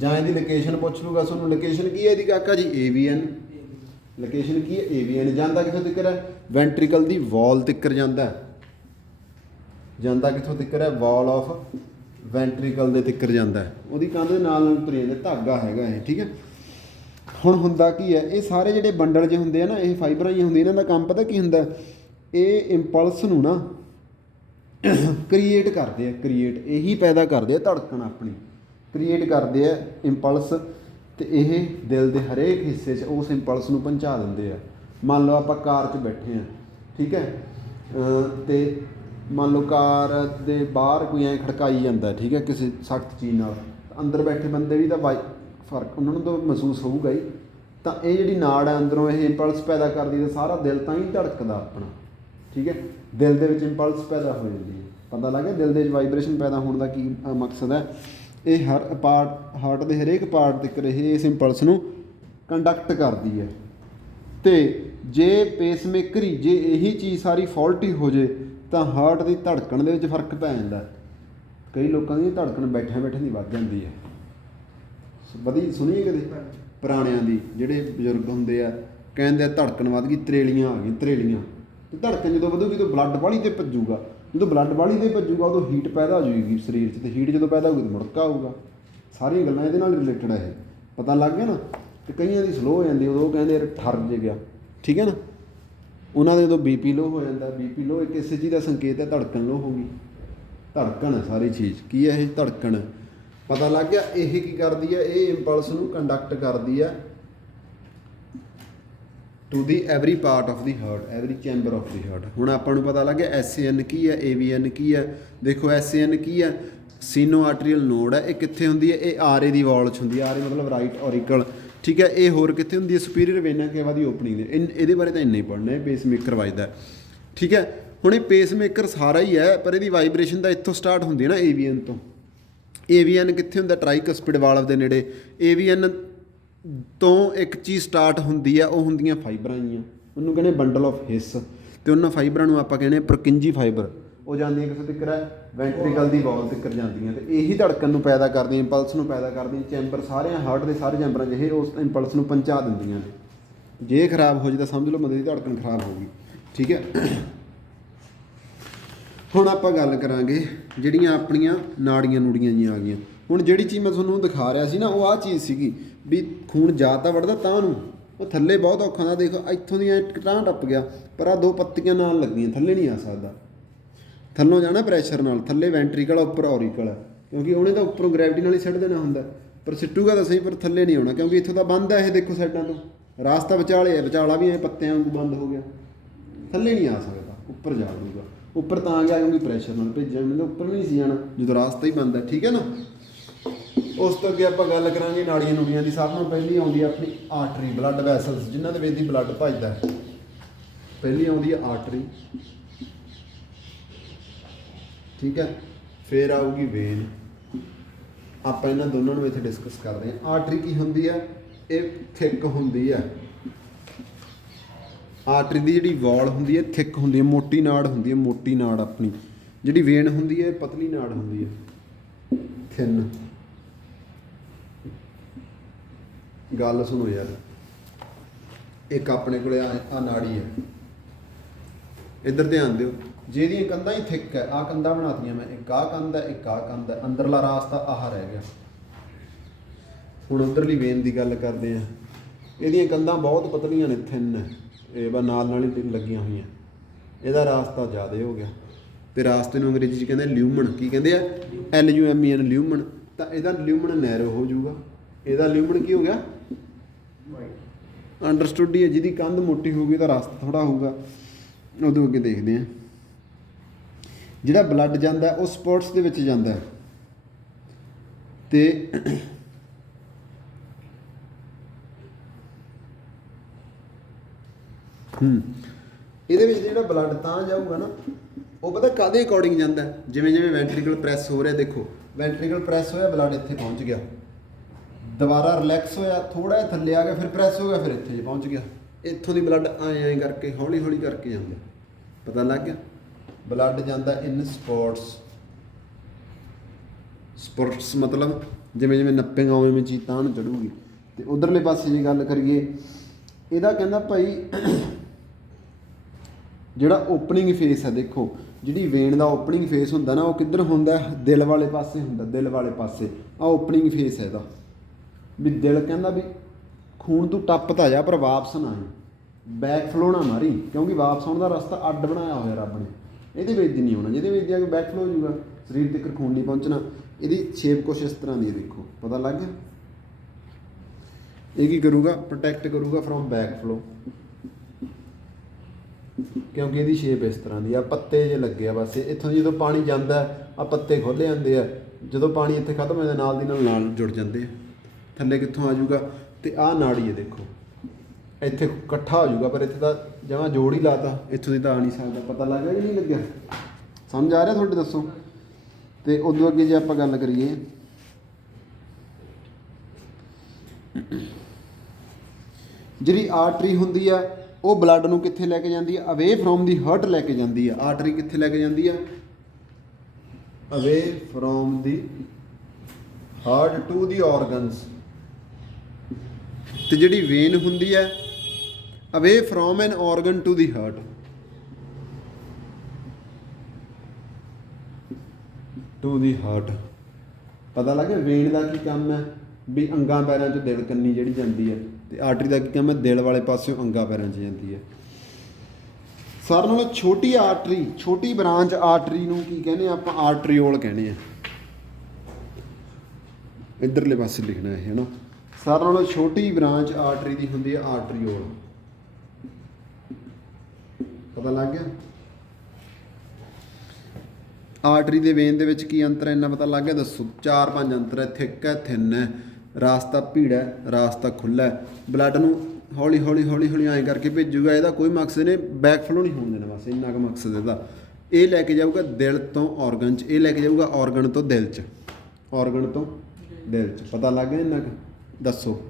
ਜਾਂ ਇਹਦੀ ਲੋਕੇਸ਼ਨ ਪੁੱਛ ਲੂਗਾ ਤੁਹਾਨੂੰ, ਲੋਕੇਸ਼ਨ ਕੀ ਹੈ ਇਹਦੀ ਕਾਕਾ ਜੀ, AVN। ਲੋਕੇਸ਼ਨ ਕੀ ਹੈ, AVN। ਜਾਂਦਾ ਕਿੱਥੋਂ ਤੱਕ ਹੈ, ਵੈਂਟਰੀਕਲ ਦੀ ਵਾਲ ਤੱਕ ਜਾਂਦਾ। ਜਾਂਦਾ ਕਿੱਥੋਂ ਤੱਕ ਹੈ, ਵਾਲ ਆਫ ਵੈਂਟਰੀਕਲ ਦੇ ਤੱਕ ਜਾਂਦਾ। ਉਹਦੀ ਕੰਧ ਦੇ ਨਾਲ ਤੁਰ ਜਾਂਦਾ, ਧਾਗਾ ਹੈਗਾ ਇਹ, ਠੀਕ ਹੈ। ਹੁਣ ਹੁੰਦਾ ਕੀ ਹੈ, ਇਹ ਸਾਰੇ ਜਿਹੜੇ ਬੰਡਲ ਜਿਹੇ ਹੁੰਦੇ ਆ ਨਾ, ਇਹ ਫਾਈਬਰਾਂ ਹੀ ਹੁੰਦੀਆਂ, ਇਹਨਾਂ ਦਾ ਕੰਮ ਪਤਾ ਕੀ ਹੁੰਦਾ, ਇਹ ਇੰਪਲਸ ਨੂੰ ਨਾ ਕ੍ਰੀਏਟ ਕਰਦੇ ਆ, ਕ੍ਰੀਏਟ ਇਹੀ ਪੈਦਾ ਕਰਦੇ ਆ, ਧੜਕਣ ਆਪਣੀ ਕ੍ਰੀਏਟ ਕਰਦੇ ਆ ਇੰਪਲਸ, ਤੇ ਇਹ ਦਿਲ ਦੇ ਹਰੇਕ ਹਿੱਸੇ 'ਚ ਉਸ ਇੰਪਲਸ ਨੂੰ ਪਹੁੰਚਾ ਦਿੰਦੇ ਆ। ਮੰਨ ਲਓ ਆਪਾਂ ਕਾਰ 'ਚ ਬੈਠੇ ਹਾਂ, ਠੀਕ ਹੈ, ਤੇ ਮੰਨ ਲਓ ਕਾਰ ਦੇ ਬਾਹਰ ਕੋਈ ਐਂ ਖੜਕਾਈ ਜਾਂਦਾ, ਠੀਕ ਹੈ, ਕਿਸੇ ਸਖਤ ਚੀਜ਼ ਨਾਲ, ਅੰਦਰ ਬੈਠੇ ਬੰਦੇ ਵੀ ਤਾਂ ਫਰਕ ਉਹਨਾਂ ਨੂੰ ਤਾਂ ਮਹਿਸੂਸ ਹੋਊਗਾ ਹੀ। ਤਾਂ ਇਹ ਜਿਹੜੀ ਨਾੜ ਹੈ ਅੰਦਰੋਂ, ਇਹ ਇੰਪਲਸ ਪੈਦਾ ਕਰਦੀ ਹੈ, ਸਾਰਾ ਦਿਲ ਤਾਂ ਹੀ ਧੜਕਦਾ ਆਪਣਾ, ਠੀਕ ਹੈ। ਦਿਲ ਦੇ ਵਿੱਚ ਇੰਪਲਸ ਪੈਦਾ ਹੋ ਜਾਂਦੀ ਹੈ। ਪਤਾ ਲੱਗ ਗਿਆ ਦਿਲ ਦੇ ਵਿੱਚ ਵਾਈਬ੍ਰੇਸ਼ਨ ਪੈਦਾ ਹੋਣ ਦਾ ਕੀ ਮਕਸਦ ਹੈ। ਇਹ ਹਰ ਪਾਰਟ, ਹਾਰਟ ਦੇ ਹਰੇਕ ਪਾਰਟ ਤੱਕ ਇਹ ਇਸ ਇੰਪਲਸ ਨੂੰ ਕੰਡਕਟ ਕਰਦੀ ਹੈ। ਤੇ ਜੇ ਪੇਸਮੇਕਰੀ, ਜੇ ਇਹੀ ਚੀਜ਼ ਸਾਰੀ ਫਾਲਟੀ ਹੋ ਜੇ ਤਾਂ ਹਾਰਟ ਦੀ ਧੜਕਣ ਦੇ ਵਿੱਚ ਫਰਕ ਪੈ ਜਾਂਦਾ। ਕਈ ਲੋਕਾਂ ਦੀ ਧੜਕਣ ਬੈਠਿਆਂ ਬੈਠਿਆਂ ਦੀ ਵੱਧ ਜਾਂਦੀ ਹੈ। ਵਧੀ ਸੁਣੀਏ ਕਦੇ ਪੁਰਾਣਿਆਂ ਦੀ, ਜਿਹੜੇ ਬਜ਼ੁਰਗ ਹੁੰਦੇ ਆ, ਕਹਿੰਦੇ ਆ ਧੜਕਣ ਵੱਧ ਗਈ, ਤਰੇਲੀਆਂ ਆ ਗਈਆਂ, ਤਰੇਲੀਆਂ। ਤੇ ਧੜਕਣ ਜਦੋਂ ਵਧੂਗੀ ਤਾਂ ਬਲੱਡ ਬਾਹਲੀ 'ਤੇ ਭੱਜੂਗਾ, ਜਦੋਂ ਬਲੱਡ ਬਾਹਲੀ 'ਤੇ ਭੱਜੂਗਾ ਉਦੋਂ ਹੀਟ ਪੈਦਾ ਹੋ ਜਾਊਗੀ ਸਰੀਰ 'ਚ, ਤੇ ਹੀਟ ਜਦੋਂ ਪੈਦਾ ਹੋਊਗੀ ਤਾਂ ਮੁੜਕਾ ਆਊਗਾ। ਸਾਰੀਆਂ ਗੱਲਾਂ ਇਹਦੇ ਨਾਲ ਰਿਲੇਟਡ ਹੈ ਇਹ। ਪਤਾ ਲੱਗ ਗਿਆ ਨਾ। ਤੇ ਕਈਆਂ ਦੀ ਸਲੋਅ ਹੋ ਜਾਂਦੀ, ਉਦੋਂ ਕਹਿੰਦੇ ਯਾਰ ਠਰ ਜੇ ਗਿਆ, ਠੀਕ ਹੈ ਨਾ। ਉਹਨਾਂ ਦੇ ਜਦੋਂ BP ਲੋ ਹੋ ਜਾਂਦਾ, BP ਲੋ ਇੱਕ ਇਸੇ ਚੀਜ਼ ਦਾ ਸੰਕੇਤ ਹੈ, ਧੜਕਣ ਲੋ ਹੋ ਗਈ। ਧੜਕਣ ਹੈ ਸਾਰੀ ਚੀਜ਼, ਕੀ ਹੈ ਇਹ, ਧੜਕਣ। ਪਤਾ ਲੱਗ ਗਿਆ। ਇਹ ਕੀ ਕਰਦੀ ਹੈ, ਇਹ ਇੰਪਲਸ ਨੂੰ ਕੰਡਕਟ ਕਰਦੀ ਹੈ to the every part of the heart, every chamber of the heart. ਹੁਣ ਆਪਾਂ ਨੂੰ ਪਤਾ ਲੱਗ ਗਿਆ SAN ਕੀ ਹੈ, AVN ਕੀ ਹੈ। ਦੇਖੋ SAN ਕੀ ਹੈ, ਸੀਨੋ ਆਰਟਰੀਅਲ ਨੋਡ ਹੈ। ਇਹ ਕਿੱਥੇ ਹੁੰਦੀ ਹੈ, ਇਹ RA ਦੀ ਵਾਲ 'ਚ ਹੁੰਦੀ ਹੈ। RA ਮਤਲਬ ਰਾਈਟ ਔਰੀਕਲ, ਠੀਕ ਹੈ। ਇਹ ਹੋਰ ਕਿੱਥੇ ਹੁੰਦੀ ਹੈ, ਸੁਪੀਰੀਅਰ ਵੇਨਾ ਕੇਵਾ ਦੀ ਓਪਨਿੰਗ ਦੇ। ਇਹਦੇ ਬਾਰੇ ਤਾਂ ਇੰਨਾ ਹੀ ਪੜ੍ਹਨਾ ਹੈ, ਪੇਸਮੇਕਰ ਵੱਜਦਾ, ਠੀਕ ਹੈ। ਹੁਣ ਇਹ ਪੇਸਮੇਕਰ ਸਾਰਾ ਹੀ ਹੈ, ਪਰ ਇਹਦੀ ਵਾਈਬ੍ਰੇਸ਼ਨ ਤਾਂ ਇੱਥੋਂ ਸਟਾਰਟ ਹੁੰਦੀ ਹੈ ਨਾ, AVN ਤੋਂ। AVN ਕਿੱਥੇ ਹੁੰਦਾ, ਟ੍ਰਾਈਕਸਪਿਡ ਵਾਲਵ ਦੇ ਨੇੜੇ। AVN ਤੋਂ ਇੱਕ ਚੀਜ਼ ਸਟਾਰਟ ਹੁੰਦੀ ਆ, ਉਹ ਹੁੰਦੀਆਂ ਫਾਈਬਰਾਂ ਹੀ ਆ, ਉਹਨੂੰ ਕਹਿੰਦੇ ਬੰਡਲ ਆਫ ਹਿਸ। ਤੇ ਉਹਨਾਂ ਫਾਈਬਰਾਂ ਨੂੰ ਆਪਾਂ ਕਹਿੰਦੇ ਪੁਰਕਿੰਜੀ ਫਾਈਬਰ। ਉਹ ਜਾਂਦੀਆਂ ਕਿਸੇ ਤੱਕ ਹੈ, ਵੈਂਟਰੀਕਲ ਦੀ ਵਾਲ ਤੱਕ ਜਾਂਦੀਆਂ, ਤੇ ਇਹੀ ਧੜਕਣ ਨੂੰ ਪੈਦਾ ਕਰਦੀਆਂ, ਇੰਪਲਸ ਨੂੰ ਪੈਦਾ ਕਰਦੀਆਂ। ਚੈਂਬਰ ਸਾਰਿਆਂ ਹਾਰਟ ਦੇ ਸਾਰੇ ਚੈਂਬਰਾਂ 'ਚ ਇਹ ਉਸ ਇੰਪਲਸ ਨੂੰ ਪਹੁੰਚਾ ਦਿੰਦੀਆਂ ਨੇ। ਜੇ ਖਰਾਬ ਹੋ ਜਾਏ ਤਾਂ ਸਮਝ ਲਓ ਬੰਦੇ ਦੀ ਧੜਕਣ ਖਰਾਬ ਹੋ ਗਈ, ਠੀਕ ਹੈ। ਹੁਣ ਆਪਾਂ ਗੱਲ ਕਰਾਂਗੇ ਜਿਹੜੀਆਂ ਆਪਣੀਆਂ ਨਾੜੀਆਂ ਨੂੜੀਆਂ ਜੀਆਂ ਆ ਗਈਆਂ। ਹੁਣ ਜਿਹੜੀ ਚੀਜ਼ ਮੈਂ ਤੁਹਾਨੂੰ ਦਿਖਾ ਰਿਹਾ ਸੀ ਨਾ, ਉਹ ਆਹ ਚੀਜ਼ ਸੀਗੀ ਵੀ ਖੂਨ ਜਾ ਤਾਂ ਵੜਦਾ ਤਾਂ ਨੂੰ, ਉਹ ਥੱਲੇ ਬਹੁਤ ਔਖਾ ਹੁੰਦਾ। ਦੇਖੋ ਇੱਥੋਂ ਦੀਆਂ ਟਾਂ ਟੱਪ ਗਿਆ, ਪਰ ਆਹ 2 ਪੱਤੀਆਂ ਨਾਲ ਲੱਗੀਆਂ, ਥੱਲੇ ਨਹੀਂ ਆ ਸਕਦਾ। ਥੱਲੋਂ ਜਾਣਾ ਪ੍ਰੈਸ਼ਰ ਨਾਲ, ਥੱਲੇ ਵੈਂਟਰੀਕਲ, ਉੱਪਰ ਔਰੀਕਲ ਹੈ, ਕਿਉਂਕਿ ਉਹਨੇ ਤਾਂ ਉੱਪਰੋਂ ਗ੍ਰੈਵਿਟੀ ਨਾਲ ਹੀ ਛੱਡ ਦੇਣਾ ਹੁੰਦਾ। ਪਰ ਸਿੱਟੂਗਾ ਤਾਂ ਸਹੀ, ਪਰ ਥੱਲੇ ਨਹੀਂ ਆਉਣਾ, ਕਿਉਂਕਿ ਇੱਥੋਂ ਤਾਂ ਬੰਦ ਹੈ। ਇਹ ਦੇਖੋ ਸਾਈਡਾਂ ਤੋਂ ਰਾਸਤਾ ਵਿਚਾਲੇ ਹੈ, ਵਿਚਾਲਾ ਵੀ ਐ ਪੱਤਿਆਂ ਵਾਂਗੂ ਬੰਦ ਹੋ ਗਿਆ, ਥੱਲੇ ਨਹੀਂ ਆ ਸਕਦਾ, ਉੱਪਰ ਜਾ ਵੜੂਗਾ। ਉੱਪਰ ਤਾਂ ਆ ਗਿਆ ਕਿਉਂਕਿ ਪ੍ਰੈਸ਼ਰ ਨਾਲ ਭੇਜਿਆ, ਮੈਨੂੰ ਉੱਪਰ ਨਹੀਂ ਸੀ ਜਾਣਾ ਜਦੋਂ ਰਾਸਤਾ ਹੀ ਬੰਦ ਹੈ, ਠੀਕ ਹੈ ਨਾ। ਉਸ ਤੋਂ ਅੱਗੇ ਆਪਾਂ ਗੱਲ ਕਰਾਂਗੇ ਨਾੜੀਆਂ ਨੂੜੀਆਂ ਦੀ। ਸਭ ਤੋਂ ਪਹਿਲੀ ਆਉਂਦੀ ਹੈ ਆਪਣੀ ਆਰਟਰੀ, ਬਲੱਡ ਵੈਸਲਸ, ਜਿਨ੍ਹਾਂ ਦੇ ਵਿੱਚ ਦੀ ਬਲੱਡ ਭੱਜਦਾ ਹੈ। ਪਹਿਲੀ ਆਉਂਦੀ ਹੈ ਆਰਟਰੀ, ਠੀਕ ਹੈ। ਫਿਰ ਆਊਗੀ ਵੇਨ। ਆਪਾਂ ਇਹਨਾਂ ਦੋਨਾਂ ਨੂੰ ਇੱਥੇ ਡਿਸਕਸ ਕਰਦੇ ਹਾਂ। ਆਰਟਰੀ ਕੀ ਹੁੰਦੀ ਹੈ, ਇਹ ਥਿੱਕ ਹੁੰਦੀ ਹੈ। ਆਰਟਰੀ ਦੀ ਜਿਹੜੀ ਵਾਲ ਹੁੰਦੀ ਹੈ ਥਿੱਕ ਹੁੰਦੀ ਹੈ, ਮੋਟੀ ਨਾੜ ਹੁੰਦੀ ਹੈ, ਮੋਟੀ ਨਾੜ ਆਪਣੀ। ਜਿਹੜੀ ਵੇਨ ਹੁੰਦੀ ਹੈ ਪਤਲੀ ਨਾੜ ਹੁੰਦੀ ਹੈ, ਥਿਨ। ਗੱਲ ਸੁਣੋ ਯਾਰ, ਇੱਕ ਆਪਣੇ ਕੋਲੇ ਆ ਨਾੜੀ ਹੈ, ਇੱਧਰ ਧਿਆਨ ਦਿਓ। ਜਿਹਦੀਆਂ ਕੰਧਾਂ ਹੀ ਥਿੱਕ ਹੈ, ਆਹ ਕੰਧਾਂ ਬਣਾਤੀਆਂ ਮੈਂ, ਇੱਕ ਆਹ ਕੰਧ ਹੈ, ਇੱਕ ਆਹ ਕੰਧ ਹੈ, ਅੰਦਰਲਾ ਰਾਸਤਾ ਆਹ ਰਹਿ ਗਿਆ। ਹੁਣ ਉੱਧਰਲੀ ਵੇਨ ਦੀ ਗੱਲ ਕਰਦੇ ਹਾਂ। ਇਹਦੀਆਂ ਕੰਧਾਂ ਬਹੁਤ ਪਤਲੀਆਂ ਨੇ, ਥਿਨ ਹੈ, ਇਹ ਬਸ ਨਾਲ ਨਾਲ ਹੀ ਲੱਗੀਆਂ ਹੋਈਆਂ। ਇਹਦਾ ਰਾਸਤਾ ਜ਼ਿਆਦਾ ਹੋ ਗਿਆ, ਤੇ ਰਾਸਤੇ ਨੂੰ ਅੰਗਰੇਜ਼ੀ 'ਚ ਕਹਿੰਦੇ ਲਿਊਮਨ। ਕੀ ਕਹਿੰਦੇ ਆ, LUMEN, ਲਿਊਮਨ। ਤਾਂ ਇਹਦਾ ਲਿਊਮਨ ਨੈਰੋ ਹੋ ਜਾਊਗਾ, ਇਹਦਾ ਲਿਊਮਨ ਕੀ ਹੋ ਗਿਆ, ਅੰਡਰਸਟੂਡ ਹੀ ਹੈ। ਜਿਹਦੀ ਕੰਧ ਮੋਟੀ ਹੋਊਗੀ ਤਾਂ ਰਸਤਾ ਥੋੜ੍ਹਾ ਹੋਊਗਾ। ਉਦੋਂ ਅੱਗੇ ਦੇਖਦੇ ਹਾਂ। ਜਿਹੜਾ ਬਲੱਡ ਜਾਂਦਾ ਉਹ ਸਪੋਰਟਸ ਦੇ ਵਿੱਚ ਜਾਂਦਾ ਤੇ ਇਹਦੇ ਵਿੱਚ ਜਿਹੜਾ ਬਲੱਡ ਤਾਂ ਜਾਊਗਾ ਨਾ, ਉਹ ਪਤਾ ਕਾਹਦੇ ਅਕੋਰਡਿੰਗ ਜਾਂਦਾ? ਜਿਵੇਂ ਜਿਵੇਂ ਵੈਂਟਰੀਕਲ ਪ੍ਰੈਸ ਹੋ ਰਿਹਾ, ਦੇਖੋ ਵੈਂਟਰੀਕਲ ਪ੍ਰੈਸ ਹੋਇਆ, ਬਲੱਡ ਇੱਥੇ ਪਹੁੰਚ ਗਿਆ, ਦੁਬਾਰਾ ਰਿਲੈਕਸ ਹੋਇਆ, ਥੋੜਾ ਜਿਹਾ ਥੱਲੇ ਆ ਗਿਆ, ਫਿਰ ਪ੍ਰੈਸ ਹੋ ਗਿਆ, ਫਿਰ ਇੱਥੇ ਪਹੁੰਚ ਗਿਆ। ਇੱਥੋਂ ਦੀ ਬਲੱਡ ਐਂ ਕਰਕੇ ਹੌਲੀ ਹੌਲੀ ਕਰਕੇ ਜਾਂਦਾ। ਪਤਾ ਲੱਗ ਗਿਆ? ਬਲੱਡ ਜਾਂਦਾ ਇਨ ਸਪੋਰਟਸ। ਸਪੋਰਟਸ ਮਤਲਬ ਜਿਵੇਂ ਜਿਵੇਂ ਨੱਪੇਗਾ ਉਵੇਂ ਉਵੇਂ ਚੀਜ਼ ਤਾਂ ਨੂੰ ਚੜੂਗੀ। ਤੇ ਉਧਰਲੇ ਪਾਸੇ ਜੇ ਗੱਲ ਕਰੀਏ, ਇਹਦਾ ਕਹਿੰਦਾ ਭਾਈ ਜਿਹੜਾ ਓਪਨਿੰਗ ਫੇਸ ਹੈ, ਦੇਖੋ ਜਿਹੜੀ ਵੇਨ ਦਾ ਓਪਨਿੰਗ ਫੇਸ ਹੁੰਦਾ ਨਾ, ਉਹ ਕਿੱਧਰ ਹੁੰਦਾ? ਦਿਲ ਵਾਲੇ ਪਾਸੇ ਹੁੰਦਾ, ਦਿਲ ਵਾਲੇ ਪਾਸੇ। ਆਹ ਓਪਨਿੰਗ ਫੇਸ ਹੈ ਇਹਦਾ। ਵੀ ਦਿਲ ਕਹਿੰਦਾ ਵੀ ਖੂਨ ਤੂੰ ਟੱਪ ਤਾਂ ਜਾ, ਪਰ ਵਾਪਸ ਨਾ ਆਈ, ਬੈਕ ਫਲੋ ਨਾ ਮਾਰੀ, ਕਿਉਂਕਿ ਵਾਪਸ ਆਉਣ ਦਾ ਰਸਤਾ ਅੱਡ ਬਣਾਇਆ ਹੋਇਆ ਰੱਬ ਨੇ। ਇਹਦੇ ਵਿੱਚ ਨਹੀਂ ਹੋਣਾ, ਜਿਹਦੇ ਵਿੱਚ ਜਾ ਕੇ ਬੈਕ ਫਲੋ ਹੋ ਜਾਊਗਾ, ਸਰੀਰ ਤੱਕ ਖੂਨ ਨਹੀਂ ਪਹੁੰਚਣਾ। ਇਹਦੀ ਸ਼ੇਪ ਕੁਛ ਇਸ ਤਰ੍ਹਾਂ ਦੀ ਹੈ, ਦੇਖੋ ਪਤਾ ਲੱਗ ਗਿਆ? ਇਹ ਕੀ ਕਰੂਗਾ? ਪ੍ਰੋਟੈਕਟ ਕਰੂਗਾ ਫਰੋਮ ਬੈਕ ਫਲੋ, ਕਿਉਂਕਿ ਇਹਦੀ ਸ਼ੇਪ ਇਸ ਤਰ੍ਹਾਂ ਦੀ ਆ। ਪੱਤੇ ਜੇ ਲੱਗੇ ਆ ਬਸ, ਇੱਥੋਂ ਦੀ ਜਦੋਂ ਪਾਣੀ ਜਾਂਦਾ ਆ ਪੱਤੇ ਖੋਲ੍ਹੇ ਜਾਂਦੇ ਆ, ਜਦੋਂ ਪਾਣੀ ਇੱਥੇ ਖਤਮ ਹੋ ਜਾਂਦਾ ਨਾਲ ਦੀ ਨਾਲ ਜੁੜ ਜਾਂਦੇ ਆ। ਥੱਲੇ ਕਿੱਥੋਂ ਆ ਜਾਊਗਾ? ਤੇ ਆਹ ਨਾੜੀ ਹੈ, ਦੇਖੋ ਇੱਥੇ ਇਕੱਠਾ ਹੋ ਜਾਊਗਾ, ਪਰ ਇੱਥੇ ਤਾਂ ਜਮਾਂ ਜੋੜ ਹੀ ਲਾਤਾ, ਇੱਥੋਂ ਦੀ ਤਾਂ ਆ ਨਹੀਂ ਸਕਦਾ। ਪਤਾ ਲੱਗ ਗਿਆ ਕਿ ਨਹੀਂ ਲੱਗਿਆ? ਸਮਝ ਆ ਰਿਹਾ ਤੁਹਾਡੇ? ਦੱਸੋ। ਤੇ ਉਦੋਂ ਅੱਗੇ ਜੇ ਆਪਾਂ ਗੱਲ ਕਰੀਏ, ਜਿਹੜੀ ਆਰਟਰੀ ਹੁੰਦੀ ਆ ਉਹ ਬਲੱਡ ਨੂੰ ਕਿੱਥੇ ਲੈ ਕੇ ਜਾਂਦੀ ਆ? ਅਵੇ ਫਰੋਮ ਦੀ ਹਾਰਟ ਲੈ ਕੇ ਜਾਂਦੀ ਆ। ਆਰਟਰੀ ਕਿੱਥੇ ਲੈ ਕੇ ਜਾਂਦੀ ਆ? ਅਵੇ from the heart to the organs. ਤੇ ਜਿਹੜੀ ਵੇਨ ਹੁੰਦੀ ਹੈ, ਅਵੇ from N organ to the heart. To the heart. ਪਤਾ ਲੱਗ ਗਿਆ? ਵੇਨ ਦਾ ਕੀ ਕੰਮ ਹੈ? ਵੀ ਅੰਗਾਂ ਪੈਰਾਂ 'ਚ ਦਿਲ ਕੰਨੀ ਜਿਹੜੀ ਜਾਂਦੀ ਹੈ, ਤੇ ਆਰਟਰੀ ਦਾ ਕੀ ਕੰਮ ਹੈ? ਦਿਲ ਵਾਲੇ ਪਾਸਿਓਂ ਅੰਗਾਂ ਪੈਰਾਂ 'ਚ ਜਾਂਦੀ ਹੈ। ਸਾਰਿਆਂ ਨਾਲੋਂ ਛੋਟੀ ਆਰਟਰੀ, ਛੋਟੀ ਬ੍ਰਾਂਚ ਆਰਟਰੀ ਨੂੰ ਕੀ ਕਹਿੰਦੇ ਆ ਆਪਾਂ? ਆਰਟਰੀਓਲ ਕਹਿੰਦੇ ਆ। ਇੱਧਰਲੇ ਪਾਸੇ ਲਿਖਣਾ ਇਹ, ਹੈ ਨਾ। ਸਾਰਿਆਂ ਨਾਲੋਂ ਛੋਟੀ ਬ੍ਰਾਂਚ ਆਰਟਰੀ ਦੀ ਹੁੰਦੀ ਹੈ ਆਰਟਰੀਓਲ। ਪਤਾ ਲੱਗ ਗਿਆ? ਆਰਟਰੀ ਦੇ ਵੇਨ ਦੇ ਵਿੱਚ ਕੀ ਅੰਤਰ ਹੈ? ਇੰਨਾ ਪਤਾ ਲੱਗ ਗਿਆ? ਦੱਸੋ। 4-5 ਅੰਤਰ ਹੈ। ਥਿੱਕ ਹੈ, ਥਿਨ ਹੈ, ਰਾਸਤਾ ਭੀੜਾ ਹੈ, ਰਾਸਤਾ ਖੁੱਲ੍ਹਾ ਹੈ। ਬਲੱਡ ਨੂੰ ਹੌਲੀ ਹੌਲੀ ਹੌਲੀ ਹੌਲੀ ਐਂ ਕਰਕੇ ਭੇਜੂਗਾ। ਇਹਦਾ ਕੋਈ ਮਕਸਦ ਨਹੀਂ, ਬੈਕ ਫਲੋ ਨਹੀਂ ਹੋਣ ਦੇਣਾ, ਬਸ ਇੰਨਾ ਕੁ ਮਕਸਦ ਇਹਦਾ। ਇਹ ਲੈ ਕੇ ਜਾਊਗਾ ਦਿਲ ਤੋਂ ਔਰਗਨ 'ਚ, ਇਹ ਲੈ ਕੇ ਜਾਊਗਾ ਔਰਗਨ ਤੋਂ ਦਿਲ 'ਚ, ਔਰਗਨ ਤੋਂ ਦਿਲ 'ਚ। ਪਤਾ ਲੱਗ ਗਿਆ ਇੰਨਾ ਕੁ? ਦੱਸੋ।